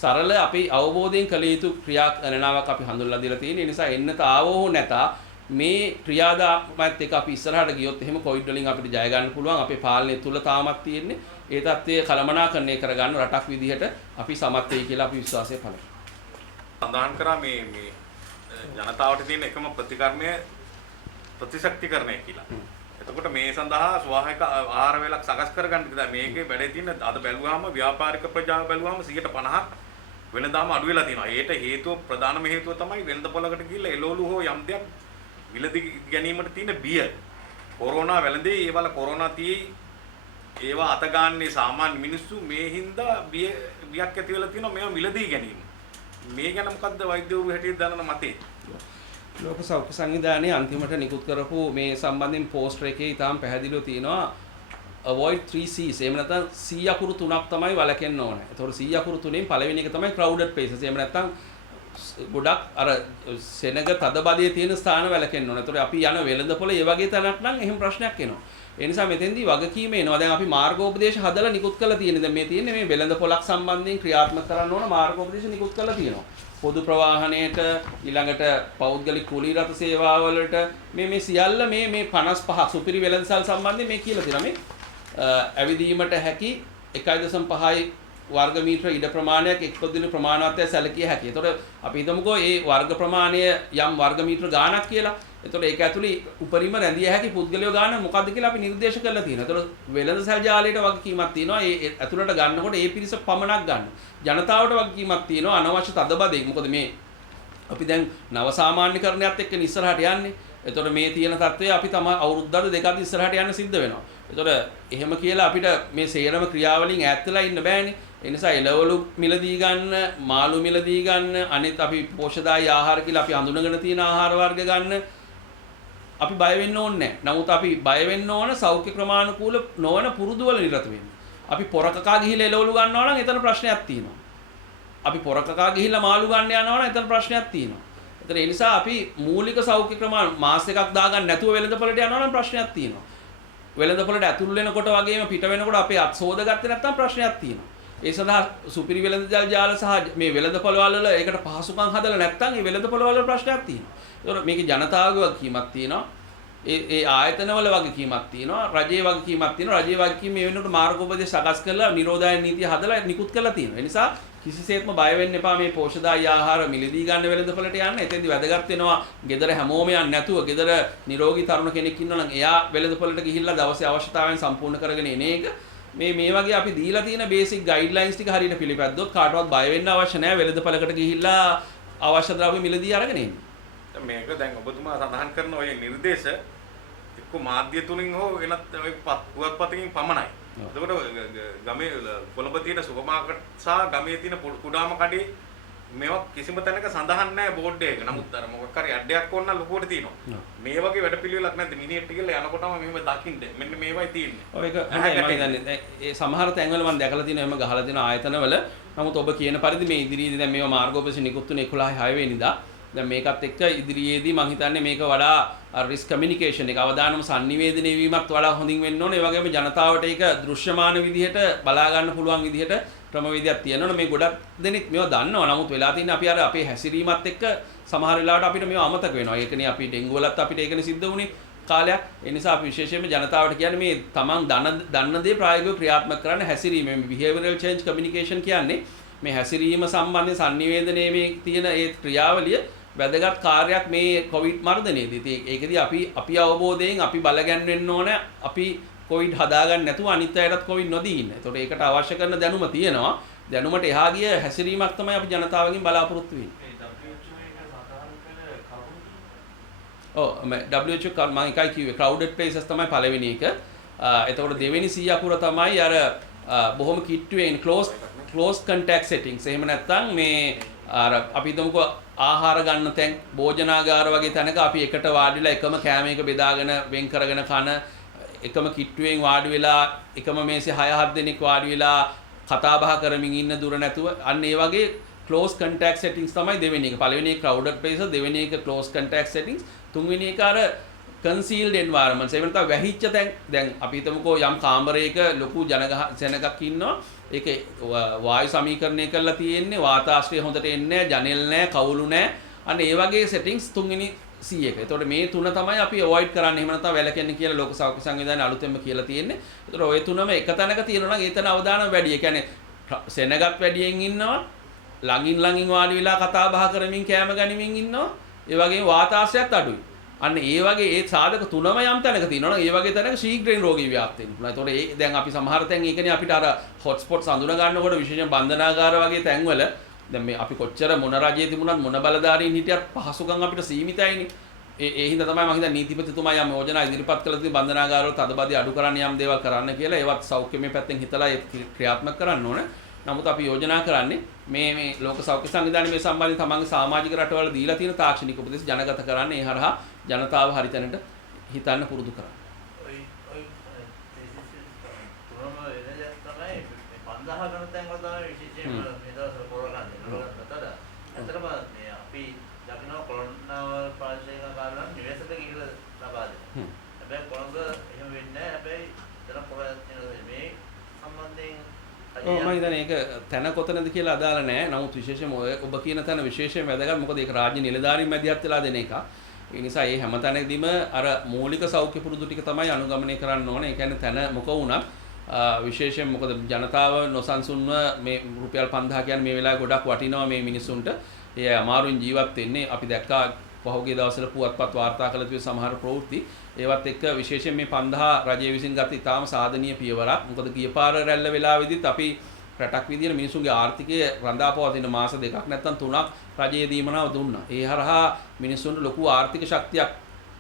සරල අපි අවබෝධයෙන් කළ යුතු ක්‍රියා කරනාවක් අපි හඳුන්වලා දීලා තියෙන නිසා එන්නත ආවෝ නැතා මේ ක්‍රියාදාමයත් එක්ක අපි ඉස්සරහට ගියොත් එහෙම කොවිඩ් වලින් අපිට ජය ගන්න පුළුවන් අපේ පාලනය තුල තාමත් තියෙන්නේ ඒ தත්ත්වය කළමනාකරණය කරගන්න රටක් විදිහට අපි සමත් වෙයි කියලා අපි විශ්වාසය පළ සඳහන් කරා මේ ජනතාවට තියෙන එකම ප්‍රතිකර්මය ප්‍රතිශක්තිකරණය කියලා. එතකොට මේ සඳහා ස්වාභාවික ආහාර වේලක් සකස් කරගන්න කියලා මේකේ වැඩේ තියෙන අද බැලුවාම ව්‍යාපාරික ප්‍රජාව බැලුවාම 50% වෙනදාම අඩු වෙලා තියෙනවා. ඒට හේතුව ප්‍රධානම හේතුව තමයි වෙළඳපොළකට ගිහිල්ලා එළවලු හෝ යම් දෙයක් විලදී ගැනීමට තියෙන බිය. කොරෝනා වැළඳේ ඒවල කොරෝනා තියේ ඒවා අත ගන්නේ සාමාන්‍ය මිනිස්සු මේ හින්දා බියක් ඇති වෙලා තියෙනවා මේවා විලදී ගැනීම. මේ ගැන මොකද්ද වෛද්‍යවරු හැටියට දන්නන මතේ? ලෝක සෞඛ්‍ය සංවිධානයේ අන්තිමට නිකුත් කරපු මේ සම්බන්ධයෙන් පෝස්ටර් එකේ ඉතාම පැහැදිලිව තියෙනවා avoid 3 C's. එහෙම නැත්නම් C අකුරු තුනක් තමයි වලකෙන්න ඕනේ. ඒතකොට C අකුරු තුනෙන් පළවෙනි එක තමයි crowded places. එහෙම නැත්නම් ගොඩක් අර සෙනග තදබදයේ තියෙන ස්ථාන වලකෙන්න ඕනේ. ඒතකොට අපි යන වෙළඳපොළ ඒ වගේ තැනක් නම් එහෙම ප්‍රශ්නයක් එනවා. ඒ නිසා මෙතෙන්දී වගකීම එනවා. දැන් අපි මාර්ගෝපදේශ හදලා නිකුත් කරලා තියෙන්නේ. දැන් මේ තියෙන්නේ මේ වෙළඳපොළක් සම්බන්ධයෙන් ක්‍රියාත්මක කරන්න ඕන මාර්ගෝපදේශ නිකුත් කරලා තියෙනවා. පොදු ප්‍රවාහනයට ඊළඟට පෞද්ගලික කුලී රථ සේවාවලට මේ සියල්ල මේ 55 සුපිරි වෙළඳසල් සම්බන්ධයෙන් මේ කියලා තියෙනවා. මේ ඇවිදීමට හැකි 1.5 වර්ග මීටර ඉඩ ප්‍රමාණයක් එක්පොදින ප්‍රමාණවත්ය සැලකිය හැකියි. ඒතකොට අපි හිතමුකෝ මේ වර්ග ප්‍රමාණය යම් වර්ග මීටර ගාණක් කියලා. ඒතකොට ඒක ඇතුළේ උපරිම රැඳිය හැකි පුද්ගලයෝ ගාන මොකක්ද කියලා අපි නිර්දේශ කරලා තියෙනවා. ඒතකොට වෙළඳසල් ජාලයට වගකීමක් තියෙනවා. ඒ ඇතුළට ගන්නකොට ඒ පිරිස පමණක් ගන්න. ජනතාවට වගකීමක් තියෙනවා අනවශ්‍ය තදබදයක්. මොකද මේ අපි දැන් නව සාමාන්‍යකරණයත් එක්ක ඉස්සරහට යන්නේ. ඒතකොට මේ තියෙන තත්ත්වය අපි තමයි අවුරුද්දකට දෙකක් ඉස්සරහට යන්න සිද්ධ වෙනවා. ඒතකොට එහෙම කියලා අපිට මේ සේරම ක්‍රියාවලින් ඈත් වෙලා ඉන්න බෑනේ. ඒ නිසා එළවලු මිලදී ගන්න, මාළු මිලදී ගන්න, අනිත් අපි පෝෂ්‍යදායී ආහාර කියලා අපි හඳුනගෙන තියෙන ආහාර වර්ග ගන්න අපි බය වෙන්න ඕනේ නැහැ. නමුත් අපි බය වෙන්න ඕන සෞඛ්‍ය ක්‍රමානුකූල නොවන පුරුදුවල නිරත වෙන්න. අපි පොරකකා ගිහිල්ලා එළවලු ගන්නවා නම් එතන ප්‍රශ්නයක් තියෙනවා. අපි පොරකකා ගිහිල්ලා මාළු ගන්න යනවා නම් එතන ප්‍රශ්නයක් තියෙනවා. එතන ඒ නිසා අපි මූලික සෞඛ්‍ය ක්‍රම මාස එකක් දාගන්න නැතුව වෙළඳපොළට යනවා නම් ප්‍රශ්නයක් තියෙනවා. වෙළඳපොළට ඇතුල් වෙනකොට වගේම පිට වෙනකොට අපේ අත් සෝදගත්තේ නැත්නම් ප්‍රශ්නයක් තියෙනවා. ඒ සඳහා සුපිරි වෙළඳ ජාල සහ මේ වෙළඳපොළ වල ඒකට පහසුකම් හදලා නැත්නම් ඒ වෙළඳපොළ වල ප්‍රශ්නයක් තියෙනවා. ඒතකොට මේකේ ජනතාවගේ වගකීමක් තියෙනවා. ඒ ආයතනවල වගකීමක් තියෙනවා. රජයේ වගකීමක් තියෙනවා. රජයේ වගකීම මේ වෙනකොට මාර්ගෝපදේශ සකස් කරලා නිරෝධායන නීතිය හදලා නිකුත් කරලා තියෙනවා. ඒ නිසා කිසිසේත්ම බය වෙන්න එපා මේ පෝෂ්‍යදායී ආහාර මිලදී ගන්න වෙළඳපොළට යන්න. එතෙන්දී වැදගත් වෙනවා ගෙදර හැමෝම යන්නේ නැතුව ගෙදර නිරෝගී තරුණ කෙනෙක් ඉන්නවා නම් එයා වෙළඳපොළට ගිහිල්ලා දවසේ අවශ්‍යතාවයන් සම්පූර්ණ කරගෙන එන එක මේ වගේ අපි දීලා තියෙන බේසික් ගයිඩ්ලයින්ස් ටික හරියට පිළිපැද්දොත් කාටවත් බය වෙන්න අවශ්‍ය නැහැ වෙළඳපොළකට ගිහිල්ලා අවශ්‍ය ද්‍රව්‍ය මිලදී අරගෙන එන්න. මේක දැන් ඔබතුමා සඳහන් කරන ඔය නිර්දේශ එක්ක මාධ්‍ය තුලින් හෝ වෙනත් ඔය පුවත්පතකින් පමණයි. එතකොට ගමේ කොළඹ තියෙන සුපර් මාකට් සහ ගමේ තියෙන කුඩාම කඩේ මේවා කිසිම තැනක සඳහන් නැහැ බෝඩ් එකක. නමුත් අර මොකක් හරි ඇඩයක් ඕන නම් ලොකුවට තියෙනවා. මේ වගේ වැඩපිළිවෙලක් නැද්ද? මිනිහෙක් කියලා යනකොටම මෙහෙම දකින්න. මෙන්න මේවයි තියෙන්නේ. ඔය ඒක මම දන්නේ ඒ සමහර තැන්වල මම දැකලා තියෙනවා එහෙම ගහලා තියෙන ආයතනවල. නමුත් ඔබ කියන පරිදි මේ ඉදිරියේදී දැන් මේවා මාර්ගෝපදේශ නිකුත් වුණේ 11/6 වෙනිදා. දැන් මේකත් එක්ක ඉදිරියේදී මම හිතන්නේ මේක වඩා රිස්ක් කමියුනිකේෂන් එක අවදානම sannivedanaya වීමත් වඩා හොඳින් වෙන්න ඕනේ. ඒ වගේම ජනතාවට ඒක දෘශ්‍යමාන විදිහට බලා ගන්න පුළුවන් විදිහට ක්‍රමවේදයක් තියෙනවනේ. මේ ගොඩක් දෙනෙක් මේවා දන්නවා. නමුත් වෙලා තියෙන්නේ අපි අර අපේ හැසිරීමත් එක්ක සමහර වෙලාවට අපිට මේවා අමතක වෙනවා. ඒකනේ අපි ඩෙන්ගු වලත් අපිට ඒකනේ සිද්ධ වුණේ කාලයක්. ඒ නිසා අපි විශේෂයෙන්ම ජනතාවට කියන්නේ මේ තමන් දන්න දේ ප්‍රායෝගිකව ක්‍රියාත්මක කරන්න හැසිරීම. මේ behavioral change communication කියන්නේ මේ හැසිරීම සම්බන්ධ sannivedanaya මේ තියෙන ඒ ක්‍රියාවලිය වැදගත් කාර්යයක් මේ කොවිඩ් මර්ධනයේදී. ඉතින් ඒකෙදී අපි අවබෝධයෙන් අපි බලගන්න ඕන අපි කොවිඩ් හදාගන්න නැතුව අනිත් අයටත් කොවිඩ් නොදී ඉන්න. ඒතකොට ඒකට අවශ්‍ය කරන දැනුම තියෙනවා. දැනුමට එහා ගිය හැසිරීමක් තමයි අපි ජනතාවගෙන් බලාපොරොත්තු වෙන්නේ. WHO මම එකයි කිව්වේ crowded places තමයි පළවෙනි එක. එතකොට දෙවෙනි C අකුර තමයි අර බොහොම කිට්ටුවෙන් close contact settings. එහෙම නැත්නම් මේ අර අපි හිතමුකෝ ආහාර ගන්න තැන් භෝජනාගාර වගේ තැනක අපි එකට වාඩි වෙලා එකම කෑම එක බෙදාගෙන වෙන් කරගෙන කන එකම කිට්ටුවෙන් වාඩි වෙලා එකම මේසේ 6-7 දෙනෙක් වාඩි වෙලා කතා බහ කරමින් ඉන්න දුර නැතුව අන්න ඒ වගේ close contact settings තමයි දෙවෙනි එක. පළවෙනි එක crowded places, දෙවෙනි එක close contact settings, තුන්වෙනි එක අර concealed environments එහෙම නැත්නම් වැහිච්ච තැන් දැන් අපි හිතමුකෝ යම් කාමරයක ලොකු සෙනගක් ඉන්නවා ඒකේ වායු සමීකරණය කරලා තියෙන්නේ වාතාශ්‍රය හොඳට එන්නේ නැහැ ජනෙල් නැහැ කවුළු නැහැ අන්න ඒ වගේ settings තුන්වෙනි C එක. එතකොට මේ තුන තමයි අපි avoid කරන්නේ. එහෙම නැත්නම් වැළකෙන්න කියලා ලෝක සෞඛ්‍ය සංවිධානයේ අලුතෙන්ම කියලා තියෙන්නේ. එතකොට ওই තුනම එක තැනක තියෙනවා නම් ඒ තැන අවදානම් වැඩි. ඒ කියන්නේ සෙනගත් වැඩියෙන් ඉන්නවා ළඟින් වාඩි වෙලා කතා බහ කරමින් කෑම ගනිමින් ඉන්නවා ඒ වගේම වාතාශ්‍රයත් අඩුයි අන්න ඒ වගේ ඒ සාධක තුනම යම් තැනක තියෙනවා නම් ඒ වගේ තැනක ශීඝ්‍රයෙන් රෝගී ව්‍යාප්ත වෙන්න පුළුවන්. ඒතකොට ඒ දැන් අපි සමහර තැන් ඒකනේ අපිට අර හොට් ස්පොට්ස් අඳුන ගන්නකොට විශේෂයෙන් බන්ධනාගාර වගේ තැන්වල දැන් මේ අපි කොච්චර මොන රජයේ තිබුණත් මොන බලධාරීන් හිටියත් පහසුකම් අපිට සීමිතයිනේ. ඒ හින්දා තමයි මම හිතන්නේ නීතිපතිතුමා යම් යෝජනා ඉදිරිපත් කළ තියෙන බන්ධනාගාරවල තදබදී අඩු කරන්න යම් දේවල් කරන්න කියලා ඒවත් සෞඛ්‍යමය පැත්තෙන් හිතලා ඒ ක්‍රියාත්මක කරන්න ඕන. නමුත් අපි යෝජනා කරන්නේ මේ ලෝක සෞඛ්‍ය සංවිධානය මේ සම්බන්ධයෙන් තමන්ගේ සමාජික රටවල දීලා තියෙන තාක්ෂණික උපදෙස් ජනගත කරන්නේ ඒ හරහා ජනතාව හරි තැනට හිතන්න පුරුදු කරන්න. ඔය තුනම වෙනදක් තමයි 50 ගණන් තැන් වල තමයි විශේෂයෙන්ම මේ දවස්වල පොරගන්නේ. ඇත්තටම මේ අපි දකින්න කොරෝනා පාර්ශ්වයක කාරණා නිවසට ගිහිල්ලා ලබා දෙනවා. හැබැයි කොළඹ එහෙම වෙන්නේ නැහැ. හැබැයි දර පොරක් මේ සම්බන්ධයෙන් මම හිතන්නේ ඒක තැන කොතනද කියලා අදාළ නැහැ. නමුත් විශේෂයෙන්ම ඔබ කියන තැන විශේෂයෙන් වැදගත්. මොකද ඒක රාජ්‍ය නිලධාරීන් මැදිහත් වෙලා දෙන එකක්. ඒ නිසා මේ හැම තැනකදීම අර මූලික සෞඛ්‍ය පුරුදු ටික තමයි අනුගමනය කරන්න ඕනේ. ඒ කියන්නේ තැන මොක වුණත් විශේෂයෙන් මොකද ජනතාව නොසන්සුන්ව මේ රුපියල් 5000 කියන්නේ මේ වෙලාවේ ගොඩක් වටිනවා මේ මිනිස්සුන්ට. ඒ අමාරුවෙන් ජීවත් වෙන්නේ. අපි දැක්කා පහුගිය දවස්වල පුවත්පත් වාර්තා කළ තිබෙන සමහර ප්‍රවෘත්ති ඒවත් එක්ක විශේෂයෙන් මේ 5000 රජය විසින් ගත ඉතාම සාධනීය පියවරක්. මොකද ගිය පාර රැල්ල වෙලාවෙදිත් අපි රටක් විදියට මිනිසුන්ගේ ආර්ථිකය රඳාපවතින මාස දෙකක් නැත්නම් 3ක් රජයේ දීමනාව දුන්නා. ඒ හරහා මිනිසුන්ට ලොකු ආර්ථික ශක්තියක්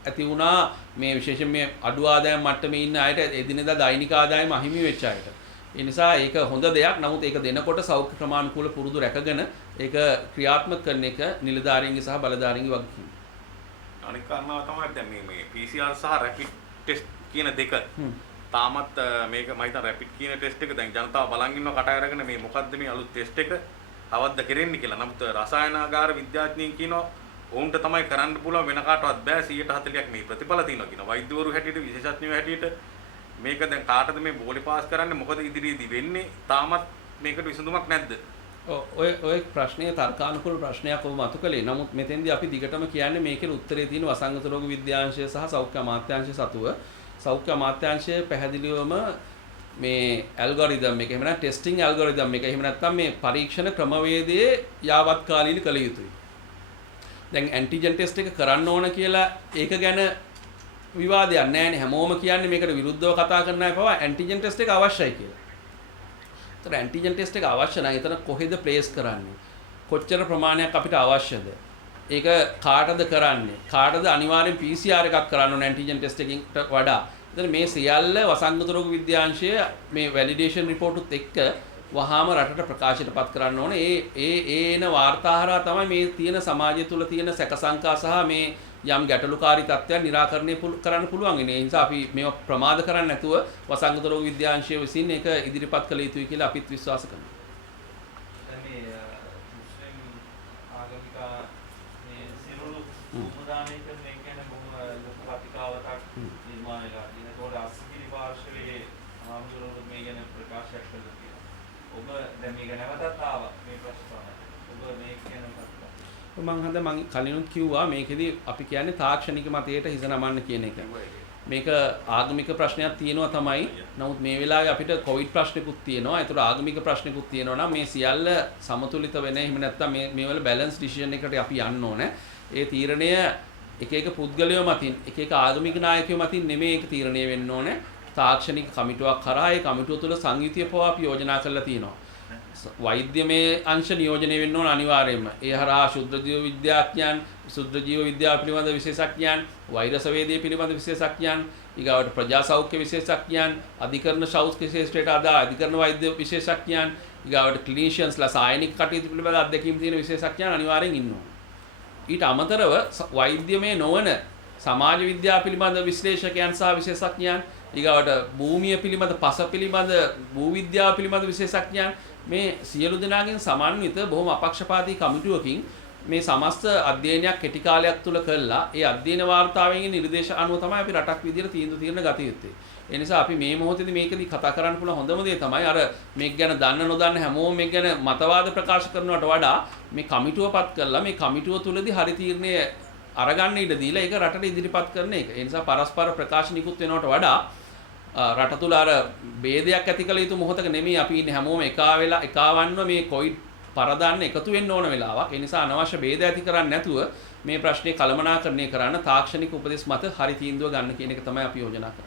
ඇති වුණා මේ විශේෂයෙන් මේ අඩු ආදායම් මට්ටමේ ඉන්න අයට එදිනෙදා දෛනික ආදායම අහිමි වෙච්ච අයට. ඒ නිසා ඒක හොඳ දෙයක්. නමුත් ඒක දෙනකොට සෞඛ්‍ය ක්‍රමානුකූල පුරුදු රැකගෙන ඒක ක්‍රියාත්මක කරන එක නිලධාරීන්ගේ සහ බලධාරීන්ගේ වගකීම. අනික කාරණාව තමයි දැන් මේ PCR සහ රැපිඩ් ටෙස්ට් කියන දෙක තාමත් මේක මම හිතන රැපිඩ් කියන ටෙස්ට් එක දැන් ජනතාව බලන් ඉන්නවා කට අරගෙන මේ මොකද්ද මේ අලුත් ටෙස්ට් එක අවද්ද කෙරෙන්නේ කියලා. නමුත් රසායනාගාර විද්‍යාඥයින් කියනවා ඔවුන්ට තමයි කරන්න පුළුවන් වෙන කාටවත් බෑ 140ක් මේ ප්‍රතිඵල තියෙනවා කියනවා. වෛද්‍යවරු හැටියට විශේෂඥයෝ හැටියට මේක දැන් කාටද මේ බෝලි පාස් කරන්නේ මොකද ඉදිරියේදී වෙන්නේ තාමත් මේකට විසඳුමක් නැද්ද? ඔය ප්‍රශ්නය තර්කානුකූල ප්‍රශ්නයක් ඔබ මතු කළේ. නමුත් මෙතෙන්දී අපි දිගටම කියන්නේ මේකේ උත්තරේ තියෙන වසංගත රෝග විද්‍යාංශය සහ සෞඛ්‍ය අමාත්‍යාංශය සතුව සෞඛ්‍ය අමාත්‍යාංශය පැහැදිලිවම මේ ඇල්ගොරිතම් එක එහෙම නැත්නම් ටෙස්ටිං ඇල්ගොරිතම් එක එහෙම නැත්නම් මේ පරීක්ෂණ ක්‍රමවේදයේ යාවත් කාලීන කළ යුතුයි. දැන් ඇන්ටිජන් ටෙස්ට් එක කරන්න ඕන කියලා ඒක ගැන විවාදයක් නැහැ නේ. හැමෝම කියන්නේ මේකට විරුද්ධව කතා කරන්න එපා ඇන්ටිජන් ටෙස්ට් එක අවශ්‍යයි කියලා. ඒතර ඇන්ටිජන් ටෙස්ට් එක අවශ්‍ය නම් එතන කොහෙද ප්ලේස් කරන්නේ? කොච්චර ප්‍රමාණයක් අපිට අවශ්‍යද? ඒක කාටද කරන්නේ? කාටද අනිවාර්යෙන් PCR එකක් කරන්න ඕන ඇන්ටිජන් ටෙස්ට් එකකින්ට වඩා? එතන මේ සියල්ල වසංගත රෝග විද්‍යාංශය මේ වැලිඩේෂන් රිපෝට් උත් එක්ක වහාම රටට ප්‍රකාශයටපත් කරන්න ඕනේ. ඒන වාර්තාහරා තමයි මේ තියෙන සමාජය තුළ තියෙන සැකසංකා සහ මේ යම් ගැටලුකාරී තත්ත්වයන් निराකරණය කරන්න පුළුවන්. ඒ නිසා අපි මේව ප්‍රමාද කරන්නේ නැතුව වසංගත රෝග විද්‍යාංශය විසින් ඒක ඉදිරිපත් කළ යුතුයි කියලා අපිත් විශ්වාස කරනවා. මේ මුස්ලිම් ආගමික මේ සිරුරු උපදානය කරන එක ගැන බොහොම ලොකු කතිකාවතක් නිර්මාණය කරලා තියෙනවා. ඒකෝට අස්සිකිලි පාර්ශවයේ ආම්දුරුත් මේ ගැන ප්‍රකාශයක් කළා කියලා. ඔබ දැන් මේක නැවතත් ආවා මේ ප්‍රශ්න. ඔබ මේක ගැන මම කලිනුත් කිව්වා මේකෙදි අපි කියන්නේ තාක්ෂණික මතයට හිස නමන්න කියන එක. මේක ආගමික ප්‍රශ්නයක් තියෙනවා තමයි. නමුත් මේ වෙලාවේ අපිට කොවිඩ් ප්‍රශ්නකුත් තියෙනවා. ඒතර ආගමික ප්‍රශ්නකුත් තියෙනවා නම් මේ සියල්ල සමතුලිත වෙන්නේ. එහෙම නැත්නම් මේවල බැලන්ස් ඩිසිෂන් එකකට අපි යන්න ඕනේ. ඒ තීරණය එක එක පුද්ගලයෝ මතින් එක එක ආගමික නායකයෝ මතින් නෙමෙයි ඒක තීරණය වෙන්න ඕනේ. තාක්ෂණික කමිටුවක් කරා ඒ කමිටුව තුළ සංයුතිය පවා අපි යෝජනා කරලා තියෙනවා. වෛද්‍යමය අංශ නියෝජනය වෙන්න ඕන අනිවාර්යයෙන්ම. ඒ හරහා ශුද්ධ ජීව විද්‍යාඥයන්, ශුද්ධ ජීව විද්‍යාව පිළිබඳ විශේෂඥයන්, වෛරස වේදයේ පිළිබඳ විශේෂඥයන්, ඊගාවට ප්‍රජා සෞඛ්‍ය විශේෂඥයන්, අධිකරණ සෞඛ්‍ය ශාස්ත්‍රයට අදාළ අධිකරණ වෛද්‍ය විශේෂඥයන්, ඊගාවට ක්ලිනිෂියන්ස්ලා සායනික කටයුතු පිළිබඳ අධ්‍යක්ීම් තියෙන විශේෂඥයන් අනිවාර්යෙන් ඉන්න ඕන. ඊට අමතරව වෛද්‍යමය නොවන සමාජ විද්‍යාව පිළිබඳ විශ්ලේෂකයන් සහ විශේෂඥයන්, ඊගාවට භූමිය පිළිබඳ පස පිළිබඳ භූ විද්‍යාව පිළිබඳ විශේෂඥයන් මේ සියලු දෙනාගෙන් සමන්විත බොහොම අපක්ෂපාතී කමිටුවකින් මේ සමස්ත අධ්‍යයනයක් කෙටි කාලයක් තුල කළා ඒ අධ්‍යයන වාර්තාවෙන් නිර්දේශ අනුව තමයි අපි රටක් විදියට තීන්දුව ගත යුත්තේ. ඒ නිසා අපි මේ මොහොතේදී මේකදී කතා කරන්න පුළුවන් හොඳම දේ තමයි අර මේක ගැන දන්න නොදන්න හැමෝම මේක ගැන මතවාද ප්‍රකාශ කරනවට වඩා මේ කමිටුවපත් කරලා මේ කමිටුව තුලදී හරි තීරණය අරගන්න ඉඩ දීලා ඒක රටට ඉදිරිපත් කරන එක. ඒ නිසා පරස්පර ප්‍රකාශ නිකුත් වෙනවට වඩා රට තුල අර ભેදයක් ඇති කළ යුතු මොහොතක නෙමෙයි අපි ඉන්නේ හැමෝම එකවන්ව මේ කොවිඩ් පරදාන්න එකතු වෙන්න ඕන වෙලාවක්. ඒ නිසා අනවශ්‍ය ભેද ඇති කරන්නේ නැතුව මේ ප්‍රශ්නේ කළමනාකරණය කරන්න තාක්ෂණික උපදෙස් මත හරි තීන්දුව ගන්න කියන එක තමයි අපි යෝජනා කරන්නේ.